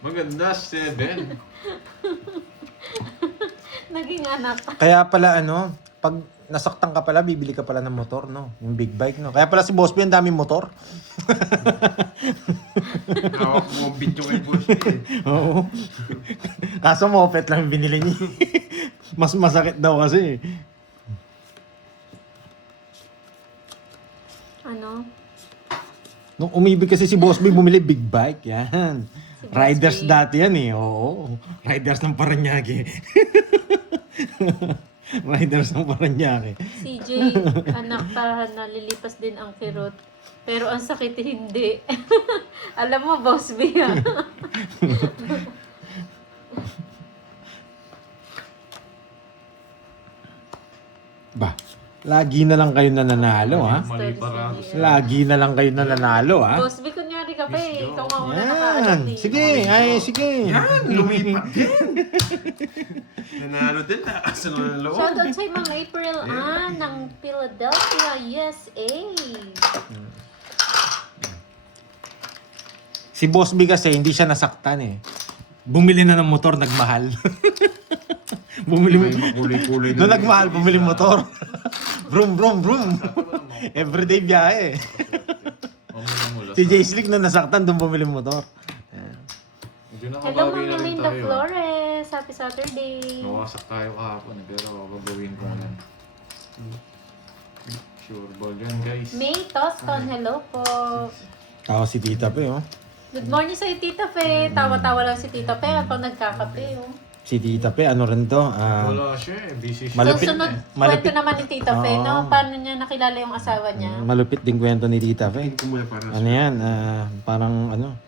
Maganda, 7. Naging anak. Kaya pala pag nasaktan ka pala, bibili ka pala ng motor, no? Yung big bike, no? Kaya pala si Boss B, ang daming motor. Hawak mo ang video kay Boss B. Oo. Kaso moped lang yung binili niya. Mas masakit daw kasi. Ano? Nung umibig kasi si Boss B, bumili big bike. Yan. Si Boss Riders B. dati yan eh. Oo. Riders ng Paranaque. Riders ng Paranaque. CJ, anak pa, nalilipas din ang kirot. Pero ang sakit hindi. Alam mo, Boss B, ha? Ba, lagi na lang kayo nananalo, ha? Mali para. Lagi na lang kayo nananalo, ha? Boss B, kunyari ka pa eh. Miss Jo. Ikaw nga una Yan. nakaalam eh. Sige, ay, sige. Yan, lumipat din. Nanalo din, nakasunod ng loob. Shoutout sa Ma'am April Ann ng Philadelphia, USA. Si Boss B kasi hindi siya nasaktan eh. Bumili na ng motor, nagmahal. Bumili mo. Kulay-kulay Nung nagmahal, bumili motor. Brum, brum, brum. Everyday biyahe. Si Jay Slick nung nasaktan, doon bumili motor. Medyo Hello, nakabawi Ma'am na rin Melinda tayo. Flores. Happy Saturday. Nawasak tayo kahapon pero gagawin ko yan. Sure ball yan, guys. May Toscon, hello po. Tawa si Tita Pe, oh. Good morning sa'yo, Tita Fe. Tawa-tawa lang si Tita Fe pag nagkakape, oh. Si Tita Pe, ano rin to? Wala siya eh. Busy siya. Malupit. Susunod Malupit. kwento naman ni Tita Fe, Oo. no? Paano niya nakilala yung asawa niya? Malupit din kwento ni Tita Fe. Tingin ko muna para Ano yan? Parang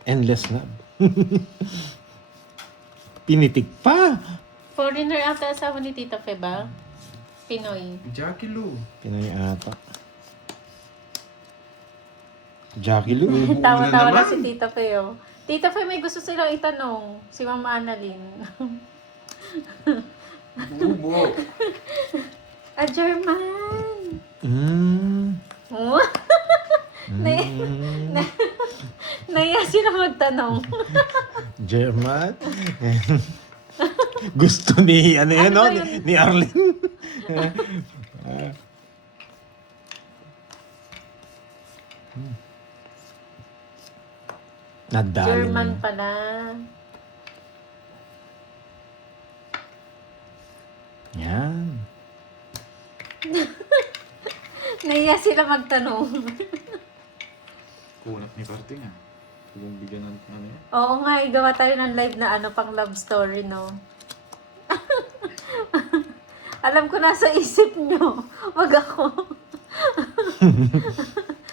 endless na. Pinitik pa. Foreigner ata asawa ni Tita Fe ba? Pinoy. Jackie Lou. Pinoy ata. Jackie Lou. Tawa-tawa naman. lang si Tita Fe, oh. Tita Fe, may gusto silang itanong. Si Mama Annalyn. Bubo. German! Mm. Oh? Naiya sila magtanong. German. Gusto ni, ano yan, Ano no? ba yun? Ni Arlene. Nadali German na. pala. Yan. Naiya sila magtanong. Kunat ni Parting ah. Kung bigyan ng ano yan. Oo nga, gawa tayo ng live na pang love story, no? Alam ko nasa isip nyo. Wag ako.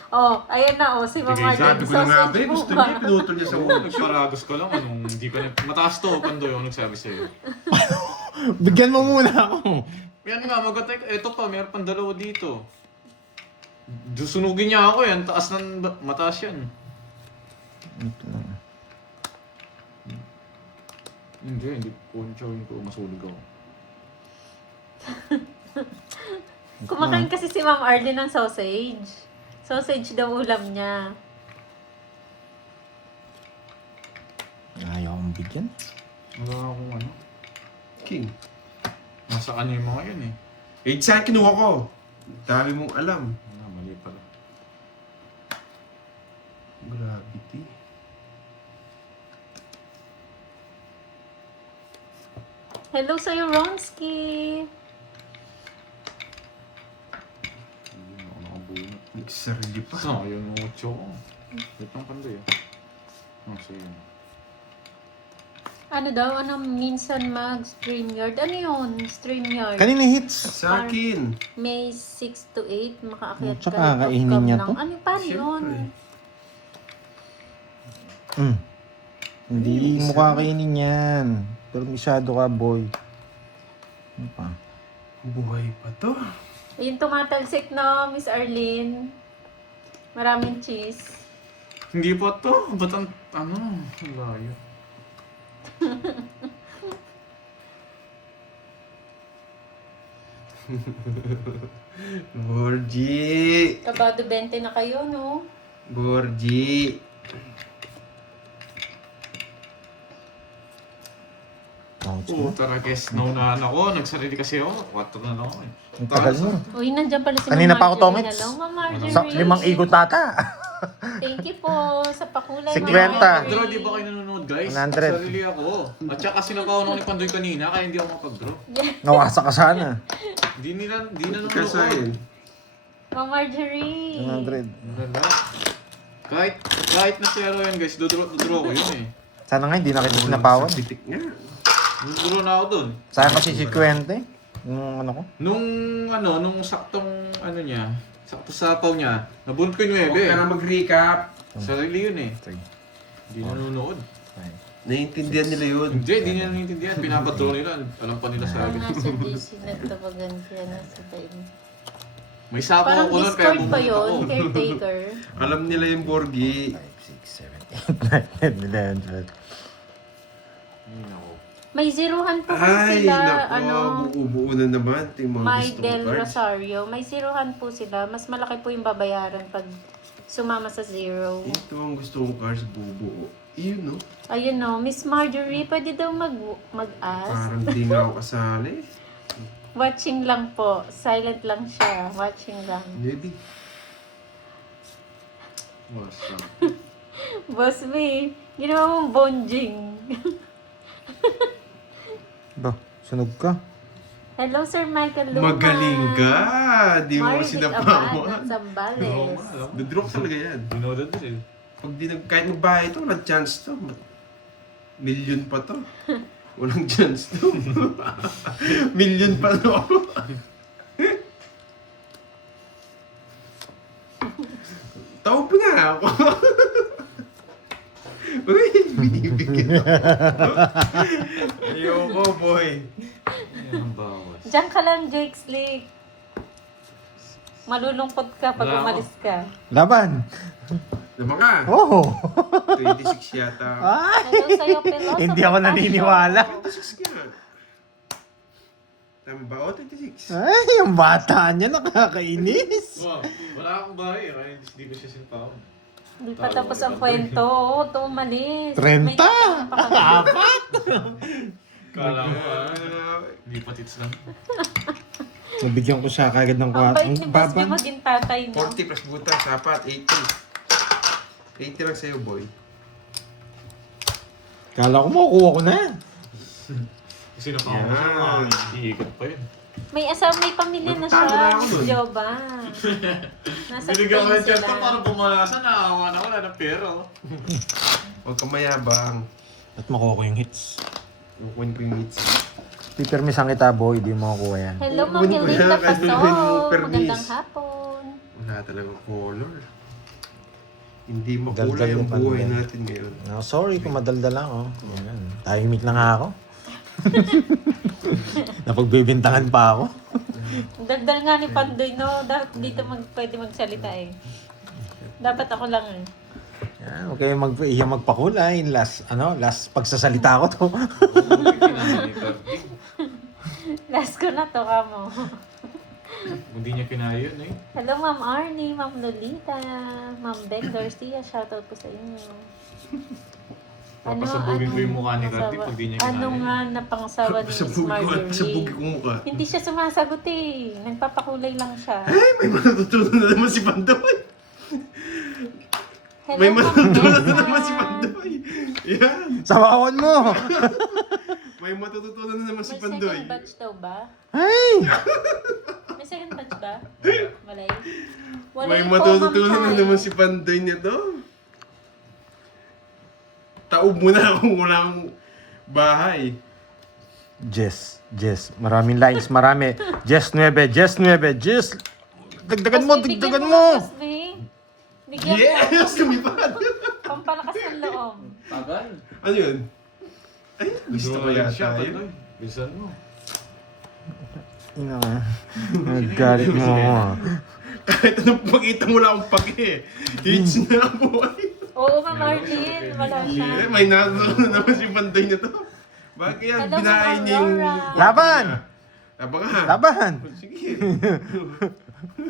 Oh, ayan na, oh. Si Mama Sabi ko na nga, babe, gusto niya, pinutol niya sa Oo, ulo. nagparagos ko lang. Anong hindi pa mataas to, Pandoy, ako nagsabi sa'yo. Bigyan mo muna ako. Yan nga, magatay. Ito pa, meron pang dalawa dito. Sunugin niya ako yan. Taas ng mataas yan. Hindi ponchawin ko. Masulig ako. Kumakain kasi si Ma'am Arlene ng sausage. Sausage daw ulam niya. Ayaw akong bigyan. Wala akong ano. King. Nasa kanya yung mga yun eh. Eh, saan kinuha ko? Dami mong alam. Wala, mali pala. Gravity. Hello sa'yo, Ronski. Hindi na ako nakabunot. Nagsarili pa. Saan yun yung 8 ko? Wait lang Pandoy ah. So yun. Ano daw? Ano minsan mag-StreamYard? Ano yun? StreamYard. Kanina hits. Sa akin. May 6 to 8, makaakyat Tsaka ka. kakainin off-cam niya lang. to? Ano, paano yun? Siyempre. Hindi mo kakainin yan. Pero masyado ka, boy. Ano pa? Buhay pa to. Yung tumatalsik, no, Miss Arlene. Maraming cheese. Hindi pa to. Ba't ang ano? Ang layo. Borgie. Kabado 20 na kayo, no? Borgie. Ouch. Puta na guess, naunahan ako. Nagsarili kasi ako. 4 na lang ako eh. Ang tagal mo. Uy, nandiyan pala si Kanina Ma'am pa ako, Marjorie. Tomits. Hello, Ma'am Marjorie. Sa 5 ikot ata. Thank you po sa pakulay, 50. Ma'am Marjorie. Draw, di ba kayo nanonood guys? 100. Nagsarili ako. At saka sinakaw ni Pandoy kanina, kaya hindi ako makapag-draw. Nawasa ka sana. Di na nanonood. Kasayin. Ma'am Marjorie. 100. Maganda. Kahit na 0 yan guys, dodraw ko yun eh. Sana nga hindi na kita sinapawan. Pitik nga. Dodraw na ako dun. Sayang kasi si Quente. Yung ano ko. Nung saktong niya, sakto sapaw niya, nabunt ko yung 9 Huwag eh. ka na mag-recap. Sarili yun eh. Sige. Hindi nanonood. Naiintindihan nila yun. Hindi nila naiintindihan. Pinapadraw nila. Alam pa nila sa Ang akin. nasa DC nagtabagan siya nasa time. May sapaw Parang ako nun kaya Discord pa bumalik yun, ako. caretaker. Alam nila yung Borgi. 5, 6, 7, 8, 9, 10, 11, 12. Ayun ako. May zerohan po kasi Ay, sila, nako. Buo na naman. Ito yung mga May gusto Del ko cards. Rosario. May zerohan po sila. Mas malaki po yung babayaran pag sumama sa zero. Ito ang gusto kong cards, bubuo. Iyon, no? Ayun no, Miss Marjorie, pwede daw mag-ask. Parang di nga ako kasali. Watching lang po. Silent lang siya. Watching lang. Maybe. Basta. Boss B, ginawa mong bonjing. Ba, sunog ka. Hello, Sir Michael Luma. Magaling ka! Di mo Mari kasi Abad napawan. at Zambales. Dudrop talaga yan. Dinoodad din eh. Pag kahit magbahay ito, walang chance to. Million pa to. Walang chance to. Million pa to. Tawag na ako. Uy, binibigyan ako. Ayoko, boy. Ayan ang bawas. Diyan ka lang, Jake Slick. Malulungkot ka pag Wala ako. umalis ka. Laban. Naman ka. Oh. 26 yata. Hello sa'yo, Pelosa. Hindi ako naniniwala. 26 nga. Tama ba? O, 26. Ay, yung bata niya nakakainis. Wow, wala akong bahay. Kaya hindi ko siya sintaon. Hindi pa tapos ang kwento. Oo, tumalis. 30. Apat. Kala ko hindi pa tits lang. Nabigyan ko siya kagad ng Ang kwat. bait ni Boss B Baban. maging tatay na. 40 plus butas, sapat, 80. 80 lang sa'yo, boy. Kala ko makukuha ko na. Kasi napakaw siya. Iikot pa yun. May asawa, may pamilya na siya. Nagtalo na ako Miss dun. Joba. Nasa Binigyan ko Spain ng chance sila. para pumalasan. Nakawa na wala ng pera. oh. Huwag kang mayabang. At makuha ko yung hits. Kukunin ko yung hits. Pipirmisan kita, boy. Di mo makukuha yan. Hello, Ma'am Kunin ko Melinda yan, kahit kunin mo Pasok. permis. Magandang hapon. Wala talaga color. Hindi Daldal makulay ang yung buhay pande. natin ngayon. No, sorry kung madaldal lang, oh. Yan. Tahimik na nga ako. Napagbibintangan pa ako. Dagdal nga ni Pandoy, no? Dapat dito pwede magsalita eh. Dapat ako lang eh. Yan, okay, magpakulay. Last pagsasalita ko to. Last ko na to, kamo. Hindi niya kinaya yun eh. Hello, Ma'am Arnie, Ma'am Lolita, Ma'am Ben Garcia. Shoutout po sa inyo. Papasabugin ko yung mukha ni Cardi pag di niya kinaya. Ano nga napangsawa ni Miss Pasabugi ko at Marjorie? pasabugi kong mukha. Hindi siya sumasagot eh. Nagpapakulay lang siya. Ay, may matututunan na naman si Pandoy. Hello, May Ma'am matututunan na Elsa. naman si Pandoy. Yan. Sabawan mo! May matututunan na naman si May Pandoy. second batch daw ba? Ay! May second batch ba? Walay. May po, matututunan na Ma'am Kai. naman si Pandoy nito. Taob mo na kung wala akong bahay. Jess. Maraming lines, marami. Jess 9. Dagdagan mo, Boss B, dagdagan bigyan mo! Boss B. Bigyan mo. Yes! Lumipad! Pampalakas ng loob. Tagal. Ano yun? Ay, gusto ko Drawing yata siya, yun. Pandoy. Bilisan mo. Ina nga. Naggalit mo ako. Kahit anong pakita mo lang akong pake. Hits na boy. Oo, Ma'am Martin. Wala siya. May natutunan naman si Pandoy na to. Bakit yan? Hello, Binahay Ma'am niya yung... Aurora. Laban! Laban ka. Laban! Sige.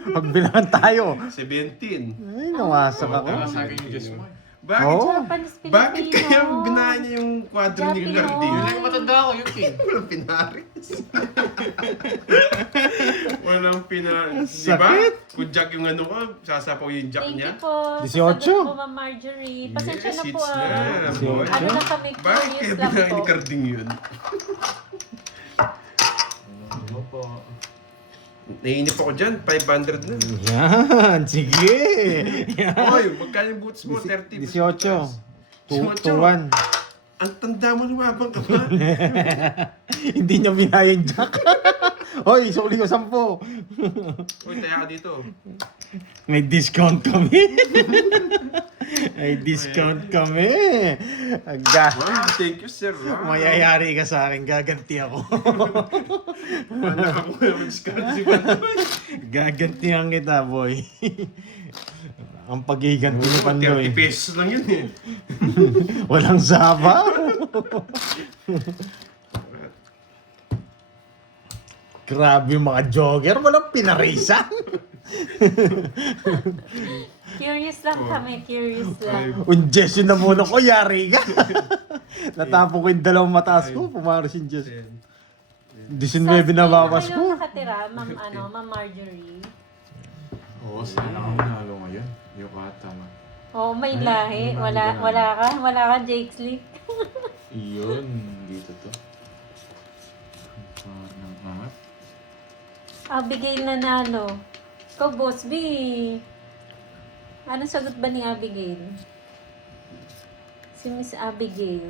Magbilangan tayo. 17. Ay, nawasak ako. Wala sa akin yung Jess mo eh. Bakit? Oo. Japanese Filipino. Bakit kaya binahan niya yung kwadro ni Japanese. Carding? Yun lang matanda ako, yung king. Walang pinaris. Walang pinaris. Di ba? Sakit. Kung jack yung ano ko, sasapaw yung jack Thank niya. you po. 18. Sa sagot po, Ma'am Marjorie. Pasensya na Yes, po it's na, boy. Ano lang kami, Bakit curious kaya lang binahan po. ni Carding yun? Ano po? Naiinip ako dyan, 500 na. Yan, sige. Yan. Oy, magkano yung boots mo? 30. 18. 18. 2-1. Ang tanda mo, lumabang ka pa. Hindi niya binaya yung jack. Hoy, suli ko 10. Uy, taya ka dito. May discount kami. May discount kami. Wow, thank you, sir. Wow. Mayayari ka sa akin, gaganti ako. Anak ako yung discount si Pandoy. Gagantihan kita, boy. Ang pagiganti ni Pandoy. 30 pesos lang yun eh. Walang sabaw. Grabe yung mga jogger, walang pinarisan. Curious lang kami, curious lang. Unjesyo na muna ko, yari ka. Natapon ko yung dalawang mataas ko, pumaros yung Diyos. 19 na bawas Saan ko. nakatira, Ma'am Marjorie? Oo, sana ako nalo ngayon. Yung katama. Oh, may Ay, lahi. may Wala ka, Jake Slick. Iyon, dito to. Ang angat. Abigail nanalo. Ikaw, Boss B. Anong sagot ba ni Abigail? Si Miss Abigail.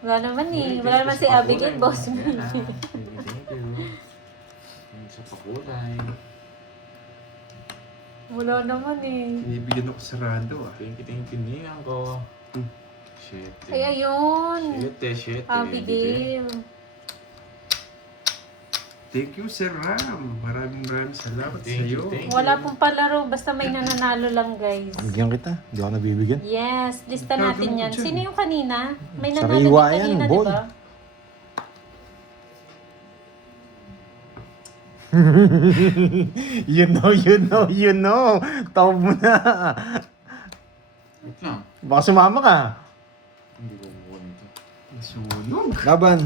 Wala naman eh. Wala naman si Abigail, Boss B. Thank you. Yung sa pakulay. Wala naman eh. Binibigyan ako sarado ah. Thank you, ninang ko. Shit. Ay, ayun. Shit. Abigail. Thank you, Sir Ram. Maraming salamat sa Thank iyo. you, thank you. Wala pong palaro. Basta may nananalo lang, guys. Bigyan kita, hindi ako nabibigyan. Yes, lista natin yan. Dyan. Sino yung kanina? May nanalo din Sariwa yan, kanina, di boy. ba? You know. Tawag mo na. Wait lang. Baka sumama ka. Hindi ko kukuha nito. Sunog. Laban.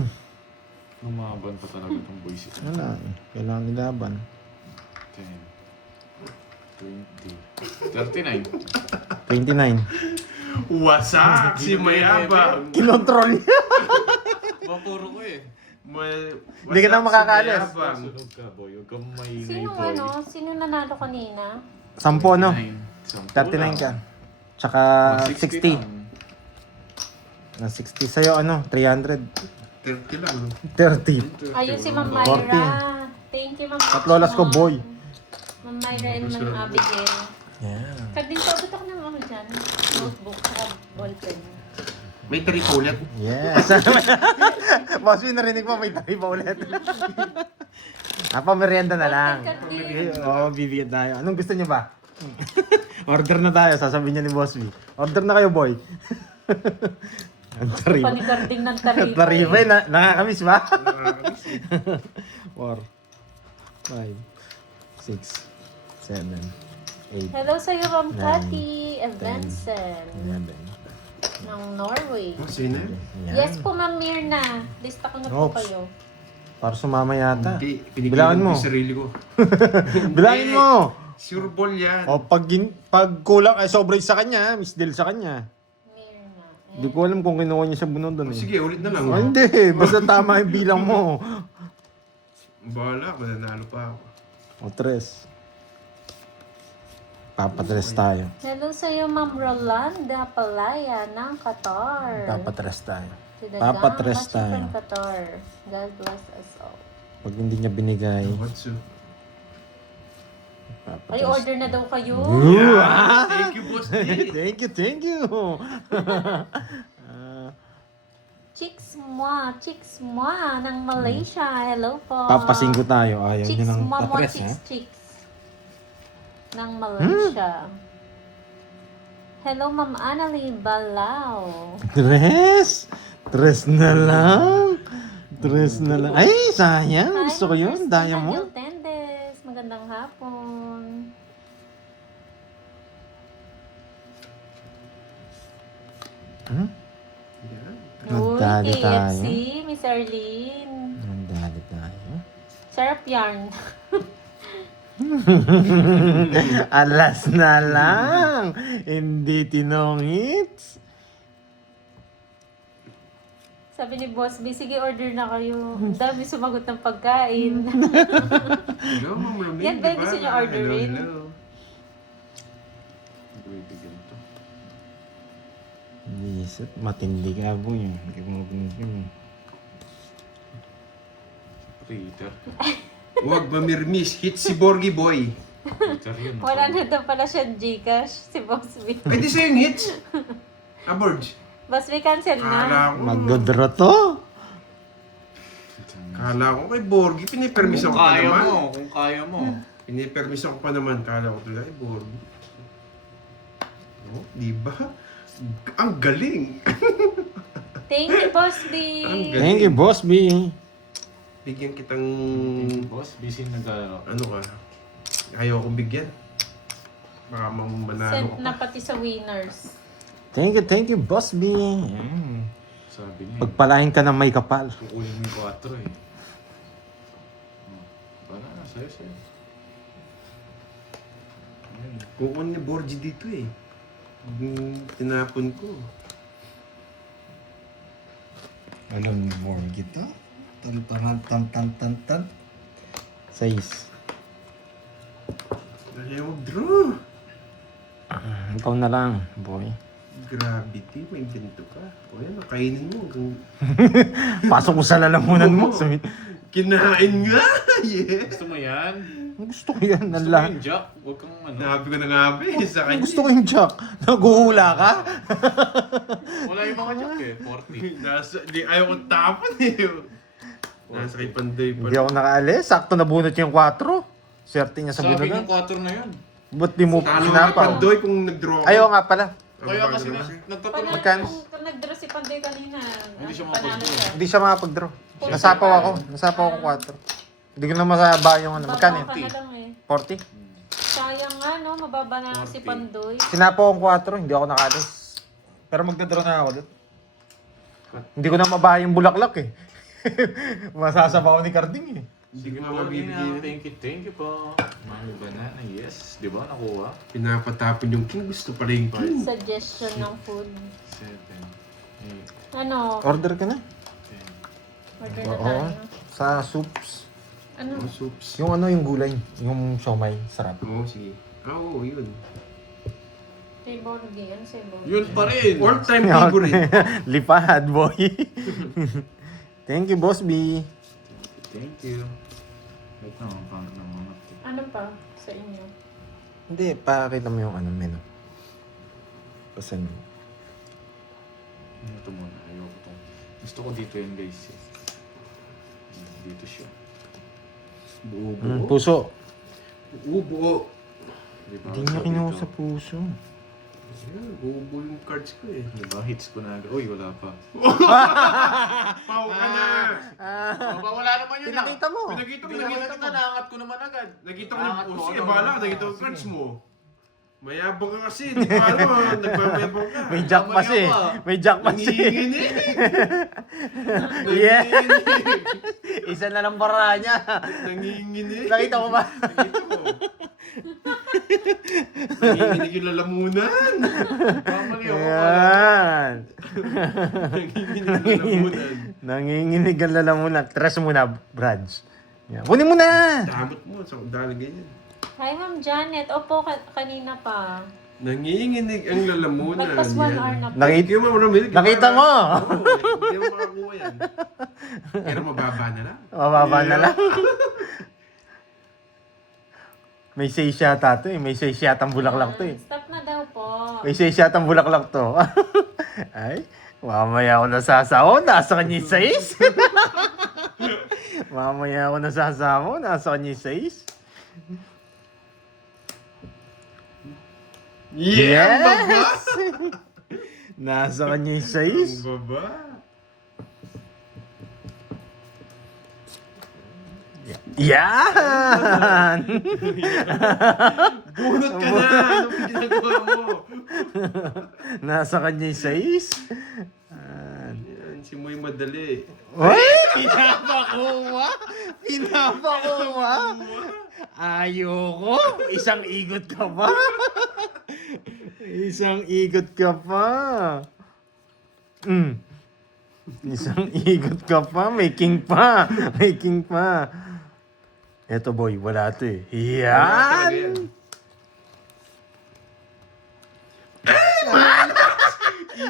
Lumaban pa talaga itong boys ito. Wala, kailangan nilaban. 10, 20, 39. 29. Wasak si Mayabang. Kinontrol niya. Mapuro ko eh. Hindi ka na makakaalis. Sunod ka, boy. Huwag kang maingay, Sino boy. Sino nanalo kanina? 10 no? 39 39 ka. Tsaka 60 60. lang. 60 sa'yo, 300. 30 lang. 30. Ayun si Ma'am 40. Myra. Thank you, Ma'am. Tatlolas ko, boy. Ma'am Myra and Ma'am Abigail. Yeah. Kading paabot ako ng ano dyan. Notebook sa ballpen. May taripa ulit. Yes. Boss, narinig mo, may tari pa ulit. Merienda na lang. Oo, bibigyan tayo. Anong gusto niyo ba? Order na tayo, sasabihin niya ni Boss B. Order na kayo, boy. Ang taripa. Panikarding ng taripa. Taripa, nakakamiss ba? 4, 5, 6, 7, 8, Hello sa'yo, Ma'am Nine, Cathy Evensen 11. ng Norway. Sino? Yes po, Ma'am Mirna. Lista ko na po Oops. kayo. Para sumama yata. Hindi, Bilangin pinigilan mo. ko yung sarili ko. Bilangin mo. Sure ball yan. O pag kulang ay sobrang sa kanya, Miss Del sa kanya. Mirna. Hindi ko alam kung kinuha niya sa bunodon eh. Sige, ulit na lang. Oh, hindi, basta tama yung bilang mo. Bahala, mananalo pa ako. O 3. Papatres tayo. Hello sa'yo, Ma'am Rolanda Palaya ng Qatar. Papatres tayo. Sidagang papatres watching tayo. from Qatar. God bless us all. Pag hindi niya binigay, What's up? papatres. Ay, order na daw kayo. Yeah. Thank you, boss. Thank you. Chicks Mwa ng Malaysia. Hello po. Papasinggo tayo. Ayaw Chicks niya ng Mwa Mwa patres, ha? Chicks ng Malaysia. Hello, Ma'am Annalie Balao. Tres na lang. Ay, sayang. Hi, Gusto ko yun. Christina Diamond. Giltendes. Magandang hapon. Hmm? Yan. Uy, Nagdali KFC, tayo. Miss Arlene. Nandali tayo. Sarap yarn. Alas na lang. Hindi tinongits. Sabi ni Boss B, sige order na kayo. Ang dami sumagot ng pagkain. Hello, Ma'am Romel. Yan ba yung diba? gusto niyo orderin? Hello. Bibigyan to. Lisot, matindi ka boy. Hindi mo pinipin. Peter. Huwag mamirmis. Hit si Borgie Boy. Peter yun. Wala na daw pala siyang Gcash, si Boss B. Ay, di sa'yo yung hits. Aborge. Boss B, cancel na. Kala ko. Magdodro to. Kala ko kay Borgie. Pinipermiso ko Kung pa kaya naman. mo, kung kaya mo. Pinipermiso ko pa naman. Kala ko tuloy, Borgie. Oh, di ba? Ang galing. Thank you, Boss B. Ang galing. Thank you, Boss B. Bigyan kitang... Boss, busy nag-ano. Ano ka? Ayaw akong bigyan. Baka manalo Sent ko na pa. pati sa winners. Thank you, Boss B. Mm. Sabi niya. Pagpalain ka ng may kapal. Kukunin mo yung 4 eh. Bala na, sa'yo. Ayun. Kukunin ni Borgie dito eh. Tinapon ko. Alam mo, kita? Tan. 6. Ayaw mag-draw. Ikaw na lang, boy. Gravity, may ganito ka. O yan, nakainin mo hanggang... Pasok ko sa lalamunan mo. Sabi, Kinain nga! Yeah! Gusto mo yan? gusto ko yan. Gusto mo Nala. yung Jack? Huwag kang ano. Nabi ko na nga ba eh, sa kanya. Gusto ko yung Jack. Naguhula ka? Wala yung mga Jack eh. 40. Ayaw kong tapon eh. Nasa kay Panday pa. Hindi ako nakaalis. Sakto nabunot yung 4. Swerte niya sa Sabi bunutan. ng 4 na yun. Ba't di mo Talo nga sinapaw? Pandoy kung nag-draw ka. Ayaw nga pala. Kaya Ako kasi ba naman? nagtatanong. Magkano? Kung nag-draw si Panday kanina, Hindi siya panalo makapag-draw. siya. Hindi siya makapag-draw. Nasapaw ako. Nasapaw ako 4. Hindi ko na masaba yung ano. Magkano yun? Baba ka na lang eh. 40? Sayang nga no, mababa na lang si 40. Pandoy. Sinapaw akong 4. Hindi ako nakaalis. Pero magdadraw na ako doon. Hindi ko na mabahay yung bulaklak eh. Masasabaw ni Carding eh. Hindi ko nga Borgie mabibigyan. na, thank you po. Mahal banana, yes. Di ba? Nakuha. Pinapatapon yung king. Gusto pala yung king. Suggestion ng food. 7, 8, Ano? Order ka na. 10. Order na Oo. tayo. Sa soups. Ano? Oh, soups. Yung ano yung gulay. Yung siomay. Sarap. Oo, sige. Oo, yun. Say Borgie. Ano say Borgie? Yun pa rin. All-time favorite. Lipad, boy. Thank you, Boss B. Thank you. Wait na, ang pangit ng mga Ano pa sa inyo? Hindi, pakita mo yung ano, menu. Pasan mo. Ito muna, ayoko to. Gusto ko dito yung guys. Dito siya. Buo-buo. Puso. Buo-buo. Di ba? Hindi niya Sabi kinuha ko, sa puso. Ayan, buo-buo yung cards ko eh. Di ba? Hits ko na agad. Uy, wala pa. Pau ka na! Aba, wala naman yun. Pinakita mo. Pinakita mo, Pinakita nakita kita, mo. naangat ko naman agad. Nakita ko Naangat yung ko, puso. Sige, ano, bahala. ano, Nakita ko sige. cards mo. Mayabang ka kasi. Di ba ano? Nagmamayabang ka. May jack pa siya eh. May jack pa siya eh. Nangihingi Yeah. Isa na lang bara niya. Nangihingi Nakita mo ba? Nakita mo. Nanginginig yung lalamunan. Kamali ako pala. Ayan. Nanginginig yung lalamunan. Nanginginig ang lalamunan. Tres muna, Brad. Yan. Kunin mo na! Damot mo. Sa dali ganyan. Hi, Ma'am Janet. Opo, kanina pa. Nanginginig ang lalamunan. Nagpas 1 hour na po. Nakita, Yung mga Romel, Nakita mo! Oo, hindi mo makakuha yan. Pero mababa na lang. Mababa na lang. May say yata to eh. May say yatang bulaklak to eh. Stop na daw po. May say yatang bulaklak to. Ay, mamaya ako nasasawa. Nasa kanya yung sais. Mamaya ako nasasawa. Nasa kanya yung sais. Yeah! Ang baba! Nasa kanya yung sais. Ang baba! Yan! Bunot ka na! Ano ba ginagawa mo? Nasa kanya yung sais. Yan, si Moy madali. Uy! Pinapakuha! Pinapakuha! Ayoko! Isang ikot ka pa! Isang ikot ka pa! Isang ikot ka pa! May king pa! May king pa! Eto boy, wala to eh. Talaga Yan!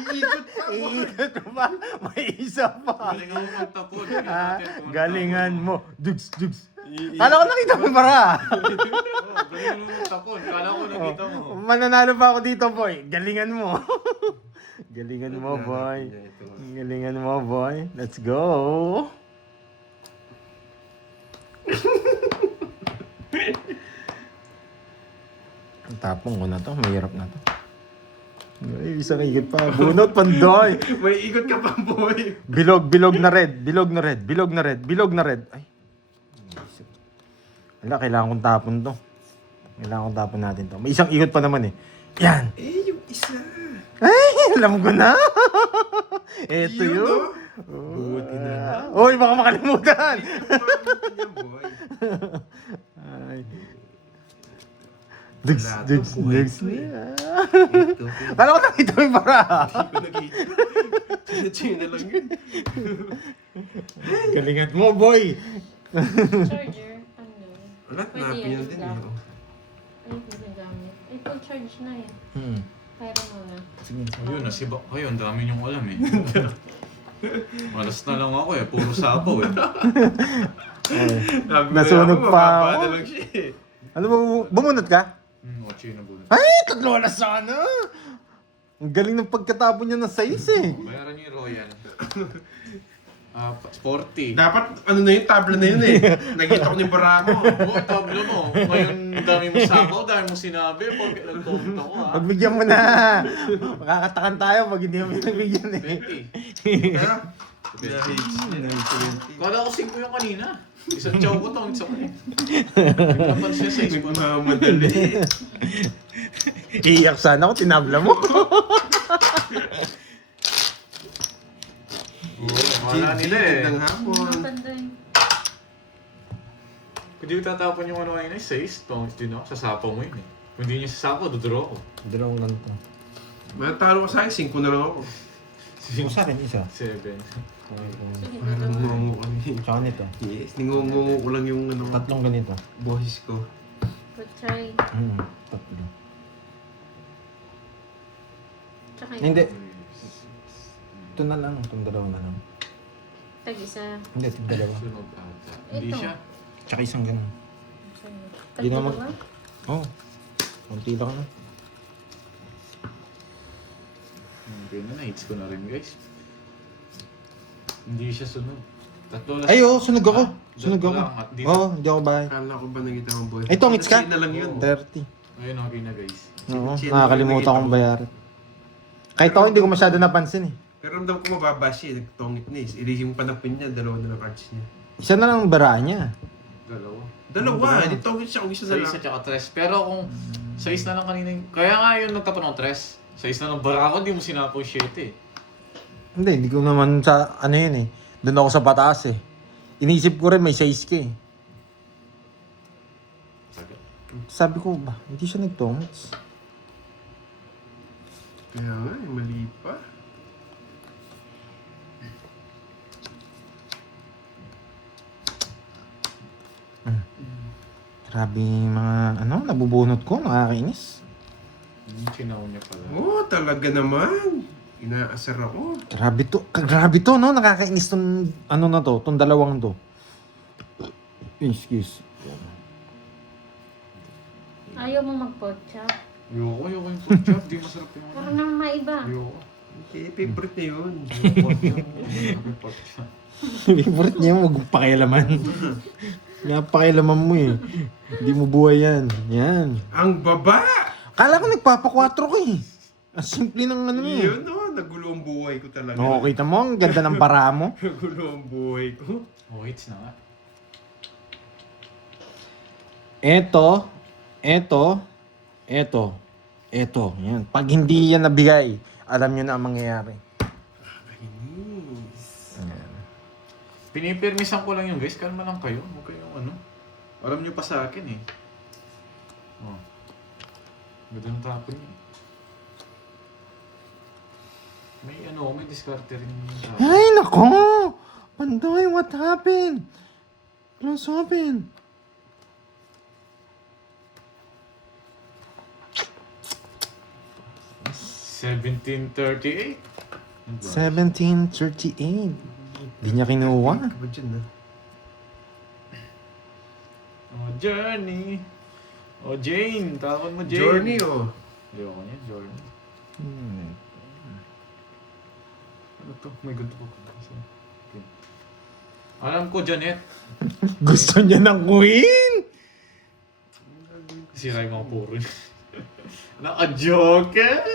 Iikot pa. Ikot ka pa! May isa pa! Galing ako magtapon. Galingan mo! Dugs, dugs! Kala ko nakita mo para! Galing mo magtapon. Kala ko nakita mo. Mananalo pa ako dito, boy. Galingan mo. Galingan mo, boy. Galingan mo, boy. Let's go. Ang tapong ko na to. Mahirap na to. Ay, isang higit pa. Bunot, pandoy. May ikot ka pa, boy. Bilog, bilog na red. Bilog na red. Bilog na red. Bilog na red. Ay. Wala, kailangan kong tapon to. Kailangan kong tapon natin to. May isang ikot pa naman eh. Yan. Eh, yung isa. Ay, alam ko na. Eto Yun, yun. no? Buti na. Uy, baka makalimutan. Buti niya, boy. Ay. Dugs, Wala to, dugs, buhay dugs. to eh. Ito. Kala ko nakita mo yung para. Chine na lang yun. Galingan mo, boy. Charger, ano? Wala, Pwede napin yan, yan din. lang. Eh. oh. Ay, ginagamit. Ay, full charge na yan. Pero muna. Ayun, nasibak kayo. Ang dami niyong alam eh. Malas na lang ako eh. Puro sabaw eh. Sabi ko Nasunog na, pa mababa ako. na lang siya eh. Ano ba, bumunot ka? Ochi na bunot. Ay, 3 na sana. Ang galing ng pagkatapon niya ng sais eh. Bayaran niyo yung Royal. Sporty. Dapat, ano na yun, tabla na yun eh. Nakita ko ni Baramo. Oo, tablo mo. Ngayon, dami mo sabaw, dami mo sinabi. Pag nag-comment ako ha. Pagbigyan mo na. Makakatakan tayo pag hindi mo pinagbigyan eh. 20. Kala ko 5 yung kanina. Isang chow ko to, isang kanina. Napansin siya 6 po na. Nagmamadali. Iiyak sana ako, tinabla mo. Wala nila eh. Gandang hapon. Panday. Kung di ko tatapon yung ano kanina, 6, pang din ako, sasapaw mo yun eh. Kung di niya sasapaw, duduro ako. Dalawang ganito. Matalo ko sa akin, 5 na lang ako. Sa akin, isa. 7. Sige, Parang dalawa. ngungu kami. Tsaka nito. Yes, ningungungu ko lang yung ano, Tatlong ganito. boses ko. Good try. Tatlo. Tsaka Hindi. Ito na lang. Itong dalawa na lang. Tag-isa. Hindi, itong dalawa. Sunog ata. Hindi Ito. siya. Tsaka isang ganun. Hindi Tag-dalawa? naman- Oo. Oh, konti lang na. Ganyan na, hits ko na rin guys. Hindi siya sunog. Tatlo lang. Ay, oo, sunog ako. Ah, Sunog tatlo ako. lang at dito. Oo, hindi ako bahay. Akala ko ba nakita mo, boy? Ito, ang hits ka? Kasi na lang yun. 30. Ayun, okay na guys. Oo, Chin- nakakalimutan akong bayaran. Kahit ako hindi ko masyado napansin eh. Pero ramdam ko mababa siya, nagtongit na eh. Erasing yung panapin niya, dalawa na lang cards niya. Isa na lang ang bara niya. Dalawa. Dalawa, hindi tongit siya kung isa na 6 lang. at saka 3. Pero kung 6 na lang kanina yung... Kaya nga yun nagtapon ng 3. 6 na lang bara ako, di mo sinapo 7 eh. Hindi ko naman sa ano yun eh. Doon ako sa pataas eh. Inisip ko rin may size ka eh. Sagot. Sabi ko ba, hindi siya nagtongits. Kaya nga, mali pa. Grabe yung mga ano, nabubunot ko, nakakainis. Yung chinaw niya pala. Oo, talaga naman. Inaasar ako. Grabe to, no? Nakakainis tong, ano na to, tong dalawang to. Excuse. Ayaw mo mag-pork-chop. Ayoko yung pork chop. Di masarap yung Para nang maiba. Ayoko. Okay, favorite na yun. Pork chop. Favorite niya yung magpakialaman. Napakialaman mo eh. Hindi mo buhay yan. Yan. Ang baba! Kala ko nagpapakwatro ko eh. Ang simple ng ano eh. Yun no, nagulo ang buhay ko talaga. Oo, kita mo, ang ganda ng para mo. Nagulo ang buhay ko. Oh, hits na nga. Eto. Yan. Pag hindi yan nabigay, alam nyo na ang mangyayari. Pinipirmisan ko lang yung guys, kalma lang kayo. Huwag kayong ano. Alam nyo pa sa akin eh. Oh. Ganda ng tapon niya. May diskarte rin yung tapon. Ay, nako! Pandoy, what happened? Close open. $17.38. 1738. Di niya kinuha. Ka ba dyan, ha? Oh, Journey. Oh, Jane. Tawag mo Jane. Journey, oh. Ayoko niya, Journey. Hmm. Ano to? May ganito ko. Okay. Alam ko, Janet. Gusto niya ng queen. Sira yung mga puro. Naka-joker!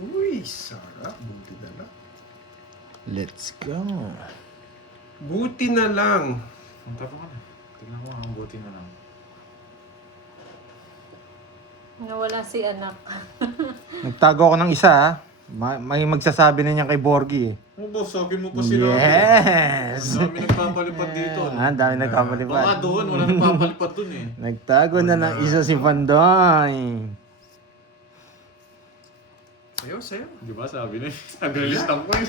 Uy, sarap. Buti na lang. Let's go. Buti na lang. Ang tapo ka na. Tignan mo, ang buti na lang. Nawala si anak. Nagtago ako ng isa ha. May magsasabi na niyan kay Borgie eh. Oh, boss, sabi mo pa sila. Yes! Ang dami nagpapalipad dito. Ah, ang dami Baka nagpapalipad. doon, wala nagpapalipad doon eh. Nagtago na ng isa si Pandoy. Sayo, sayo. Di ba sabi niya? Nag-release lang ko eh.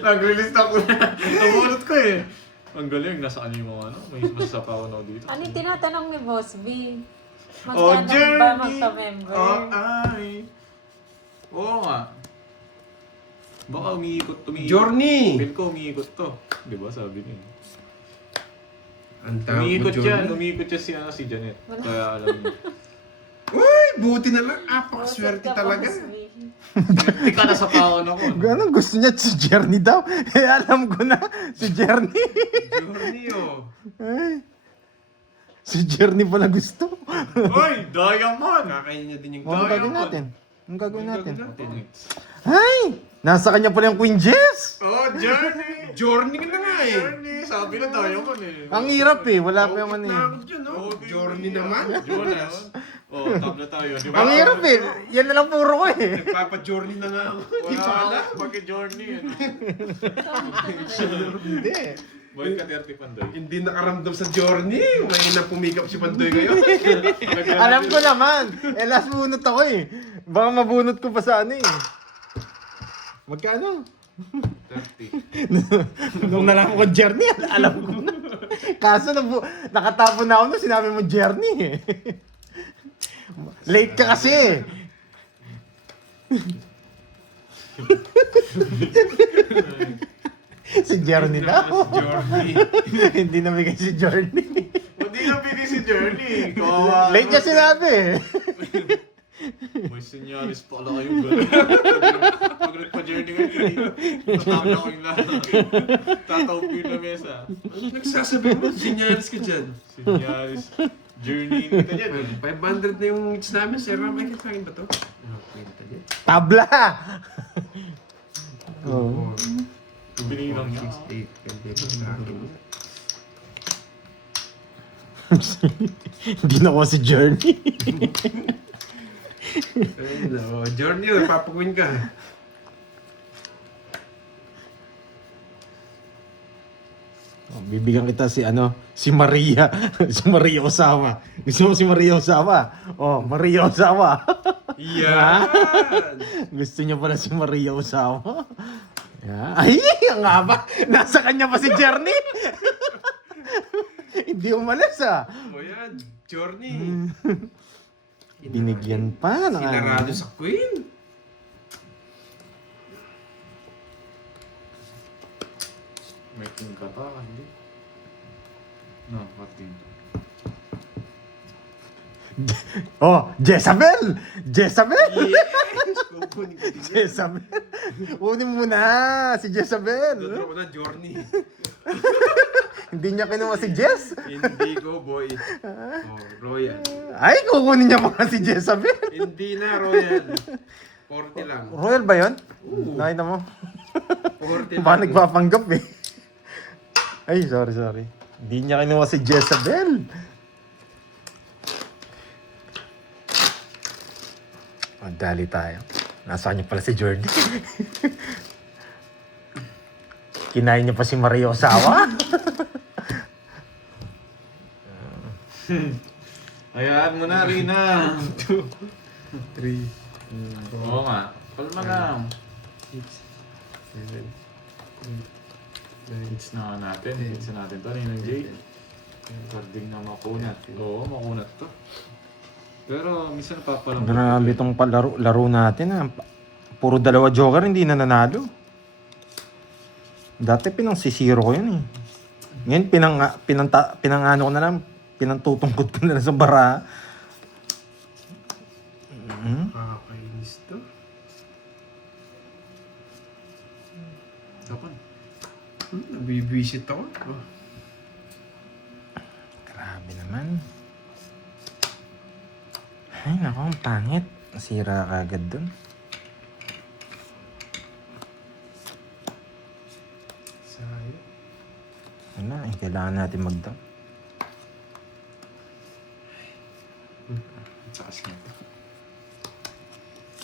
Nag-release lang ko na. Namunot ko eh. Ang galing, nasa ano yung mga ano? May masasapaw na ako dito. Ano yung tinatanong ni Boss B? Oh, Magkano ba Journey! magka-member? Oh, ay. Oo nga. Baka umiikot. Journey! Feel ko umiikot to. Di ba sabi niya? Ang tawag mo, Umiikot yan. Journey. Umiikot siya si Janet. Kaya alam niyo. Uy, buti na lang. Boss, Apakaswerte ka, talaga. Boss B. Hindi ka nasa paon ako. Anong gusto niya? Si Jerny daw. Eh, alam ko na. Si Jerny. Journey, oh. Ay. Si Jerny pala gusto. Hoy! Diamond! Kakainin niya din yung Anong Diamond. gagawin natin? Anong gagawin natin? Pangit. Ay! Nasa kanya pala yung Queen Jess! Oh, Journey! Journey ka na nga eh. Journey! Sabi na Diamond eh. Ang hirap eh. Wala pa yung ano eh. Nakakot dyan, oh. Journey naman. Jonas. Oh, tab na tayo. Di ba? Ang hirap eh. Yan na lang puro ko eh. Nagpapa-journey na nga ako. Di pa Wala. alam. Pagka-journey eh. Hindi. Boy ka 30 panday. Hindi nakaramdam sa journey. May na pumikap si Pandoy ngayon. Alam ko naman. Eh, last bunot ako eh. Baka mabunot ko pa sa ano eh. Magkano? 30. Nung nalaman ko Journey, alam ko na. Kaso nakatapon na ako nung sinabi mo Journey eh. Late ka kasi eh. Si Journey daw. Journey. Hindi nabigay si Journey. Hindi na bigay si Journey. Kawawa. Late niya sinabi eh. May sinyalis pala kayong gano'n. Pag nagpa-journey kayo, tatapos ko yung lahat. Tatawag ko yung lamesa. Nagsasabi mo, sinyalis ka dyan. Sinyalis. Journey kita dyan eh. 500 na yung hits namin. Sir, may kitangin ba to? Ano, kwenta dyan? Tabla! Oo. Binilang niya. 6, 8. Pwede ito sa akin. Hindi na ako si Journey. Ayun na, oh. Journey, oh, papakuin ka. Oh, bibigyan kita si Maria. Si Maria Osawa. Gusto mo si Maria Osawa? Oh, Maria Osawa. Yan! Gusto niya pala si Maria Osawa. Yeah. Ay, ang haba. Nasa kanya pa si Journey. Hindi umalis ah. O yan, Journey. Binigyan pa. Sinarado sa Queen. May king ka pa, hindi? No, pating. Oh, Jezabel! Jezabel! Yes! Kukunin ko din yan. Jezabel! Unin mo na si Jezabel. Dodro ko na, Journey. Hindi niya kinuha si Jess. Hindi ko, boy. Oh, Royal. Ay, kukunin niya mga si Jezabel. Hindi na, Royal. 40 lang. Royal ba yun? Oo. Nakita mo? 40 Baka lang. nagpapanggap eh. Ay, sorry. Hindi niya kinuha si Jezabel. Magdali tayo. Nasaan niya pala si Jordy? Kinain niya pa si Maria Osawa? Hayaan mo na, Rina. 3, Oo nga. Palma lang. 6, 7, Hits na nga natin. Hits na natin to. Ninong Jay. Carding na makunat. Oo, makunat to. Pero minsan napapalang. Grabe itong laro natin ah. Puro dalawa joker, hindi na nanalo. Dati pinangsisiro ko yun eh. Ngayon pinangano ko na lang, pinantutungkod ko na lang sa bara. Kakainis to. Kapan? Nabibisit ako. Oh. Grabe naman. Ay, nako, ang pangit. Nasira ka agad dun. Sayang. Ano, kailangan natin mag-down. Taas na ito.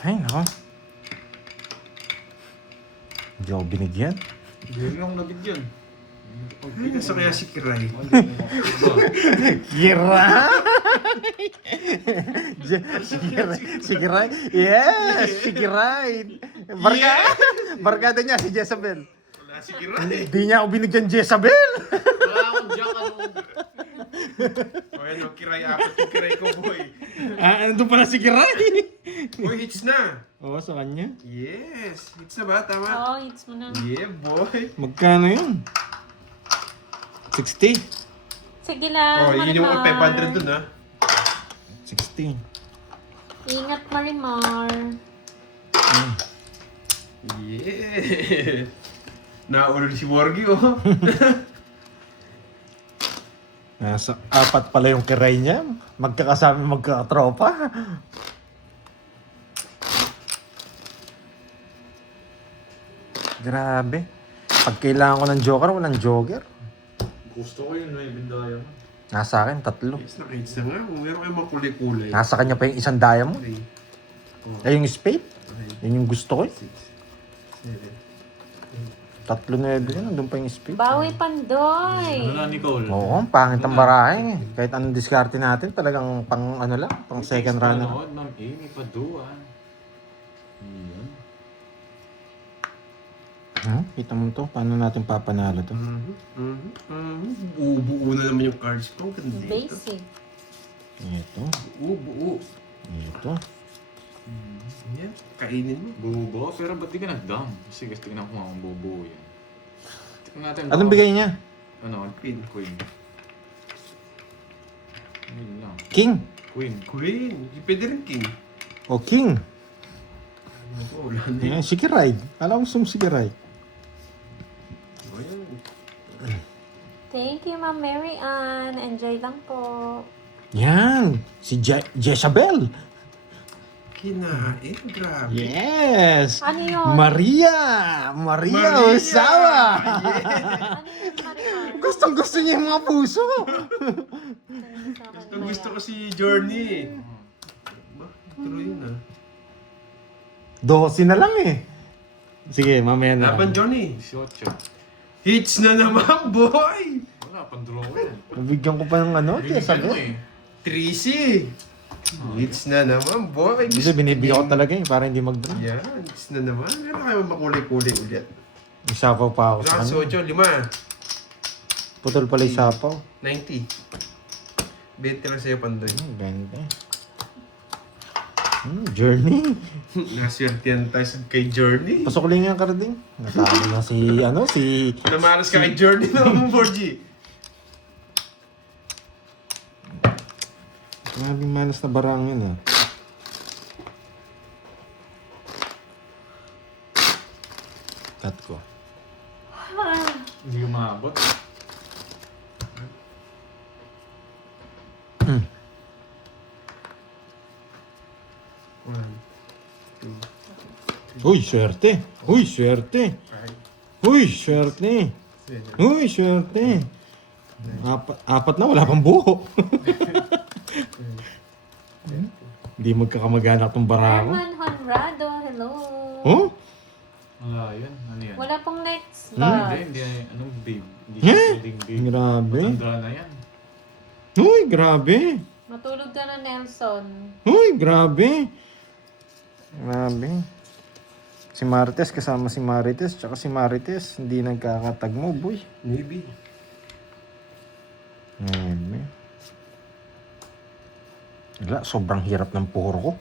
Ay, nako. Hindi ako binigyan. Hindi lang nabigyan. Ay, nasa kaya si Kiray. Kira! Si Kiray. Yes! Si Kiray. Barkada niya si Jezabel. Wala si Kiray. Hindi niya ako binigyan Jezabel. Wala akong jack ano. O yan o, Kiray. Apat yung Kiray ko, boy. Nandun pala si Kiray. Boy, hits na. Oo, sa kanya. Yes. Hits na ba? Tama? Oo, hits mo na. Yeah, boy. Magkano yun? 60. Sige lang, Oh, yun yung Marimar. 500 dun, ha? 60. Ingat, Marimar. Yeah. Naulol si Morgie, oh. Nasa apat pala yung kiray niya. Magkakasama, magkakatropa. Grabe. Pag kailangan ko ng joker, walang joker. Gusto ko yun, may bindaya mo. Nasa akin, 3. Yes, nakahits na nga. Kung meron kayong makulay-kulay. Nasa kanya pa yung isang diamond. 3, Ay, yung spade. Yun yung gusto ko eh. 6, 7. 3 na yun, nandun pa yung spade. Bawi Pandoy. Ano na, Nicole? Oo, ang pangit ang barahe eh. Kahit anong diskarte natin, talagang pang ano lang, pang second runner. Panood, Ma'am Amy Padua. Yun. Kita mo to, paano natin papanalo to? Buo-buo na naman yung cards ko. Ganda ito. Basic. Ito, Buo-buo. ito. Yan, kainin mo. Bubo, pero ba't di ka nag-dump? Kasi gusto ko na kung akong bubo yan. Tignan natin. Anong baka- bigay niya? Ano? Queen. Queen. Yun lang. King. Queen. Queen. Pwede rin king. O king. Oo, wala na Ayan, si Kiray. Alam mo si Kiray. yun. Thank you, Ma'am Mary Ann. Enjoy lang po. Yan, si Jezabel. Kinain, grabe. Yes. Ano yun? Maria Osawa. Ano yun, Marimar? Gustong gusto niya yung mga puso. Gusto ko si Journey. Ba, true yun, 12 na lang eh. Sige, mamaya na. Laban, Johnny. 18. Hits na naman, boy! Wala, pang-draw yan. Nabigyan ko pa ng ano, Bibigyan mo Jezabel. eh. 3C. Hits na naman, boy. Hindi, binibigyan ko talaga eh, para hindi mag-draw. Yan, hits na naman. Meron kayo makulay-kulay ulit. Isapaw pa ako sa Saka kanya. 8, 5. Putol pala isapaw. 90. 20 lang sa'yo, Pandoy. Ganda. Journey. Naswertihan tayo kay Journey. Pasok lang yung karding. Natalo na si Namalas ka kay Journey na 4G. Maraming malas na barang yun ah. Cut ko. Hindi umabot. Uy, swerte. Uy, swerte. Uy, swerte. Uy, swerte. Apat na, wala pang buo. Hindi magkakamag-anak tong barako. Herman Honrado, hello. Oh? Wala yan. Ano yan? Wala pong next Hindi, ba? hindi. Anong babe? Hindi siya pwedeng babe. Grabe. Matanda na yan. Uy, grabe. Matulog ka na, Nelson. Uy, grabe. Grabe. Si Marites kasama si Marites, tsaka si Marites hindi nagkakatagmo, boy. Maybe. Grabe. Wala, sobrang hirap ng puro ko.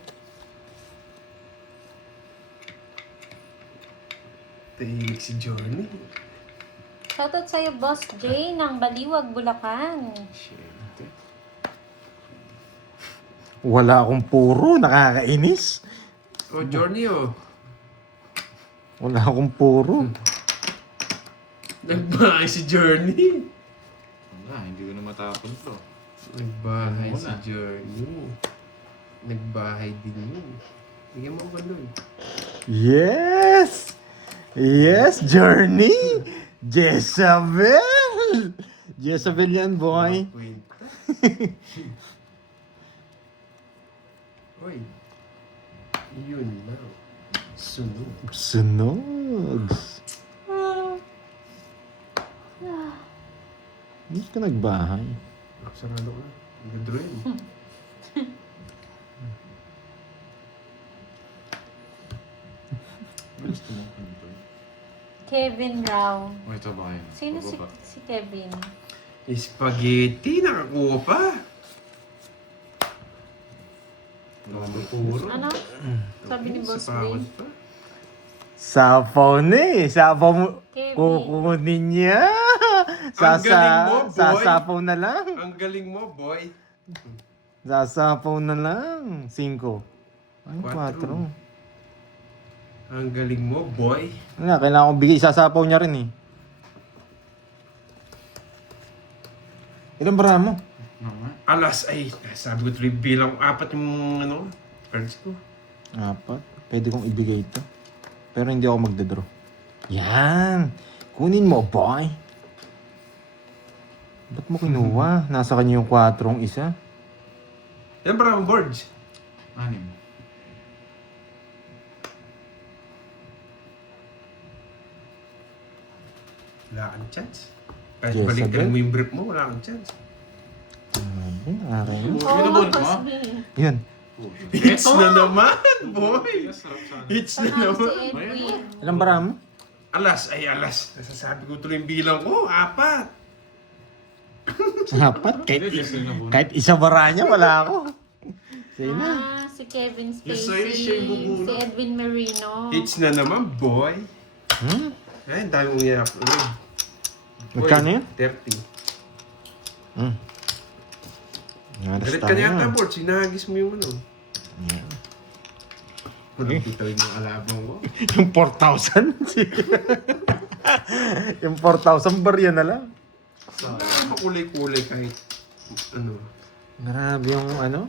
Tahimik si Johnny. Shoutout sa'yo, Boss Jay ng Baliwag, Bulacan. Shit. Wala akong puro, nakakainis. Oh, Johnny, oh. Wala akong puro. Nagbahay si Journey. Wala, hindi ko na matapon to. Nagbahay Ano si muna? Journey. Nagbahay din yun. Bigyan mo ko doon. Yes! Yes, Journey! Jezabel! Jezabel yan, boy. Kwenta. Uy. Yun lang. Sunog. Sunog. Hindi ka nagbahay. Sarado ka. Nag-drain. Gusto mo kanito. Kevin Rao. O, ito ba yan? Sino si, Bababa. si Kevin? Spaghetti. Nakakuha pa. Grabe puro. Ano? Sabi ni Boss Sapawat Jay. pa. Sapaw na eh. Sapaw mo. Kevin. Kukunin niya. Ang galing mo, boy. Sasapaw na lang. Ang galing mo, boy. Sasapaw na lang. 5. Ay, 4. Ang galing mo, boy. Wala, kailangan kong bigay. Sasapaw niya rin eh. Ilan bara mo? Mga. Alas, ay, sabi ko tuloy bilang 4 yung ano, cards ko. 4. Pwede kong ibigay ito. Pero hindi ako magdadraw. Yan. Kunin mo, boy. Ba't mo kinuha? Nasa kanya yung 4 isa. Yan para ang boards. 6. Wala kang chance. Kahit Yes, balikan agad. mo yung brief mo, wala kang chance. Grabe, aray mo. Oo, Binabon mo? Boss B. Yun. Hits na naman, boy! Yes, sarap sana. Hits na Panalo si naman. Edwin. Ilan bara mo? Alas, ay alas. Nasasabi ko tuloy yung bilang ko, 4. 4. Hindi, just yun na muna. Kahit isa bara niya, wala ako. Sige na. Si Kevin Yes, sa'yo, siya yung Spacey. bubuna. Si Edwin Marino. Hits na naman, boy. Hmm? Ay, ang dami mong iyak. Magkano yun? 30. Hmm. Alas Galit ka tayo na yata, na. board. Sinahagis mo yung ano. Yan. Walang pitawin yung alabang mo. Yung 4,000. Yung 4,000 barya na lang. Makulay-kulay kahit ano. Grabe yung ano.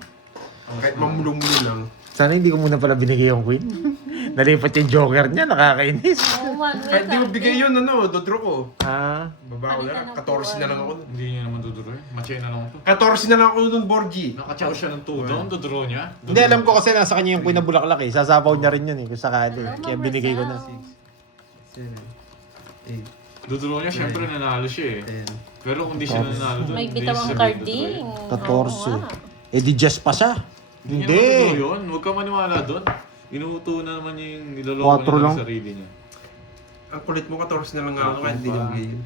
Kahit mamulong-mulong lang. Sana hindi ko muna pala binigay yung queen. Nalipat yung joker niya, nakakainis. Oo, one way Kahit di mo bigay yun, ano, dodro ko. Ah, Baba ko na lang. 14 na lang ako. Hindi niya naman duduro eh. Matchay na lang ito. 14 na lang ako dun, Borgie. Nakachow siya ng 2 doon, duduro niya. hindi alam ko kasi nasa kanya yung queen na bulaklak eh. Sasapaw niya rin yun eh, kung sakali. Hello, Kaya Ma'am binigay ko na. Rosal. 7, 8, Duduro niya, syempre nanalo siya eh. 10. Pero kung di siya nanalo doon, May hindi bitaw siya ang sabihin carding. duduro eh. 14. Oo nga. Eh di just pa siya. Hindi niya Hindi. naman duduro yun. Huwag ka maniwala doon. Inuuto na naman niya yung niloloko 4 niya lang. ng sarili niya. Ang kulit mo, 14 na lang ako kahit di na bigay yun.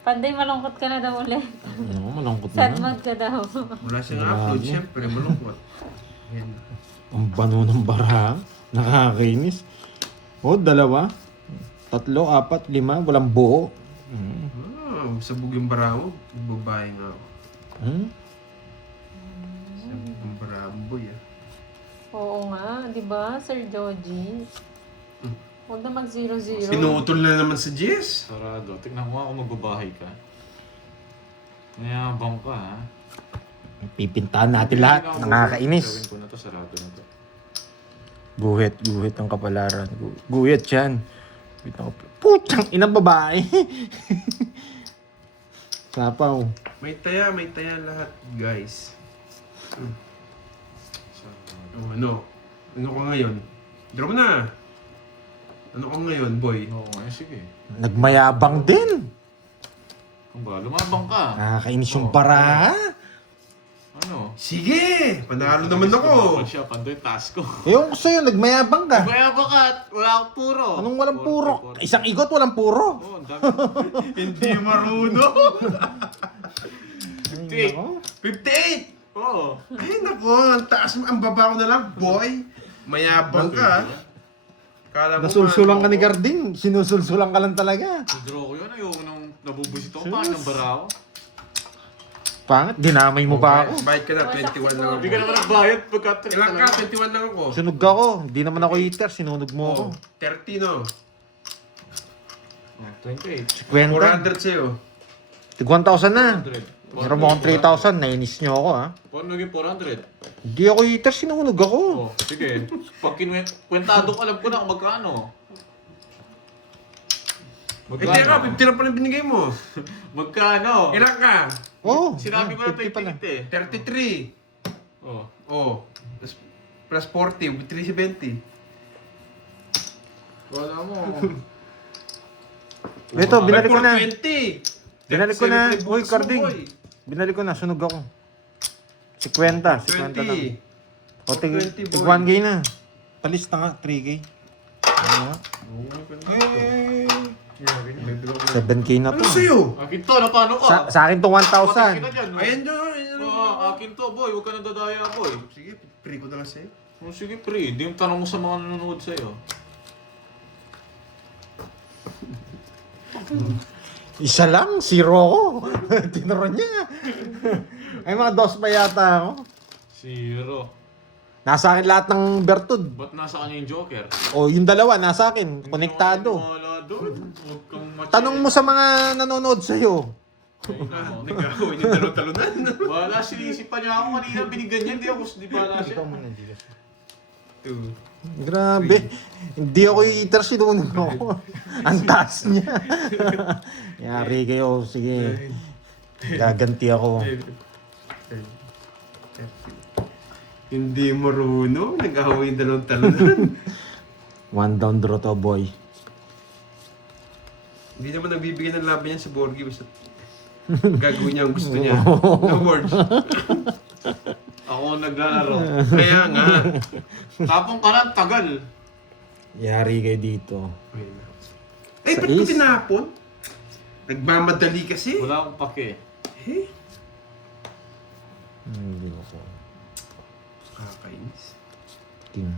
Panday, malungkot ka na daw ulit. Ano, malungkot Sad na. mode ka daw. Wala siyang upload, syempre, malungkot. Yan. Ang bano ng bara. Nakakainis. O, 2. 3, 4, 5, walang buo. Sabog yung barawo, babae nga ako. Hmm? Sabog yung baramboy ah. Oo nga, di ba, Sir Joji? Huwag na mag-0-0. Sinutol na naman sa Jess. Sarado. Tignan mo nga kung magbabahay ka. Mayabang ka ha. Pipintahan natin lahat. Nakakainis. Gawin ko na to, sarado na to. Guhit ang kapalaran. Guhit yan. Guhit ang kapalaran. Putang inang babae. Sapaw. May taya lahat, guys. Oh, ano? Ano ka ngayon? Draw mo na. Ano ka ngayon, boy? Oo, sige. Nagmayabang din. Kung ba, lumabang ka. Nakakainis yung Oo. bara. Ano? Sige! Panalo naman ako! Pag siya, pandoy task ko. Yung gusto yun, nagmayabang ka. Kaya bakat, wala akong puro. Anong walang puro? Isang igot, walang puro. Oo, ang dami. Hindi marunong! Ay, nako. 58! Oo. Ay nako, ang taas mo, ang baba ko na lang, boy. Mayabang ka. Kala mo Nasulsulang ka ni Garding. Sinusulsulang ka lang talaga. Draw ko yun, ayoko nang nabubusit ako. Paano ng baraw? Pangit, dinamay mo pa ako. Bayad ka na, 21 lang ako. Hindi ka naman nagbayad pagka Ilang ka? 21 lang ako. Sunog ako. Hindi naman ako eater. Sinunog mo ako. Oh, 30 no. 28. 50. 400 sa'yo. Tig 1,000 na. 100. Meron mo akong 3,000. Nainis nyo ako ha. Paano naging 400? Hindi ako eater. Sinunog ako. Oh, sige. Pag kwentado ko, alam ko na kung magkano. Eh teka, 50 lang pala binigay mo. Magkano? Ilang ka? Oh, Sinabi ko na 50 pala. 28 eh. 33. Oh. Oh. Plus 40, 370. Wala mo. Ito, binalik ko na. 20. Binalik ko na. Uy, Carding. Binalik ko na. Sunog ako. 50. 50 lang. 20. O, tig 20, boy. 1K na. Palista nga, 3K. Ano nga? 7K na to. Ano sa'yo? Akin to, napano ka? Sa akin to Patay 1,000. ka na dyan, no? Ayan dyan. Ayan dyan. Oo, akin to, boy. Huwag ka nang dadaya, boy. Sige, free ko na lang sa'yo. Oh, sige, pre. Hindi yung tanong mo sa mga nanonood sa'yo. Isa lang, zero ako. Tinuro niya. Ay, mga dos pa yata ako. 0. Nasa akin lahat ng bertud. Ba't nasa kanya yung Joker? O, yung dalawa, nasa akin. Konektado. Wala doon. Huwag kang matya. Tanong mo sa mga nanonood sa'yo. Nagkakawin yung talon-talunan. Wala, sinisipan niya ako. Kanina binigyan niya. Hindi ako, di ba na siya? Grabe. Hindi ako eater, sinunod ako. Ang taas niya. Yari kayo, sige. Gaganti ako. Hindi marunong. Nagkakawin yung talon-talunan. One down draw to, boy. Hindi naman nabibigyan ng laban niya sa Borgie. Basta gagawin niya ang gusto niya. No words. Ako naglalaro. Kaya nga. Tapong ka na, tagal. Yari kayo dito. Eh, Sa ba't ko is? tinapon? Nagmamadali kasi. Wala akong pake. Eh, Hindi ako. kakainis. King.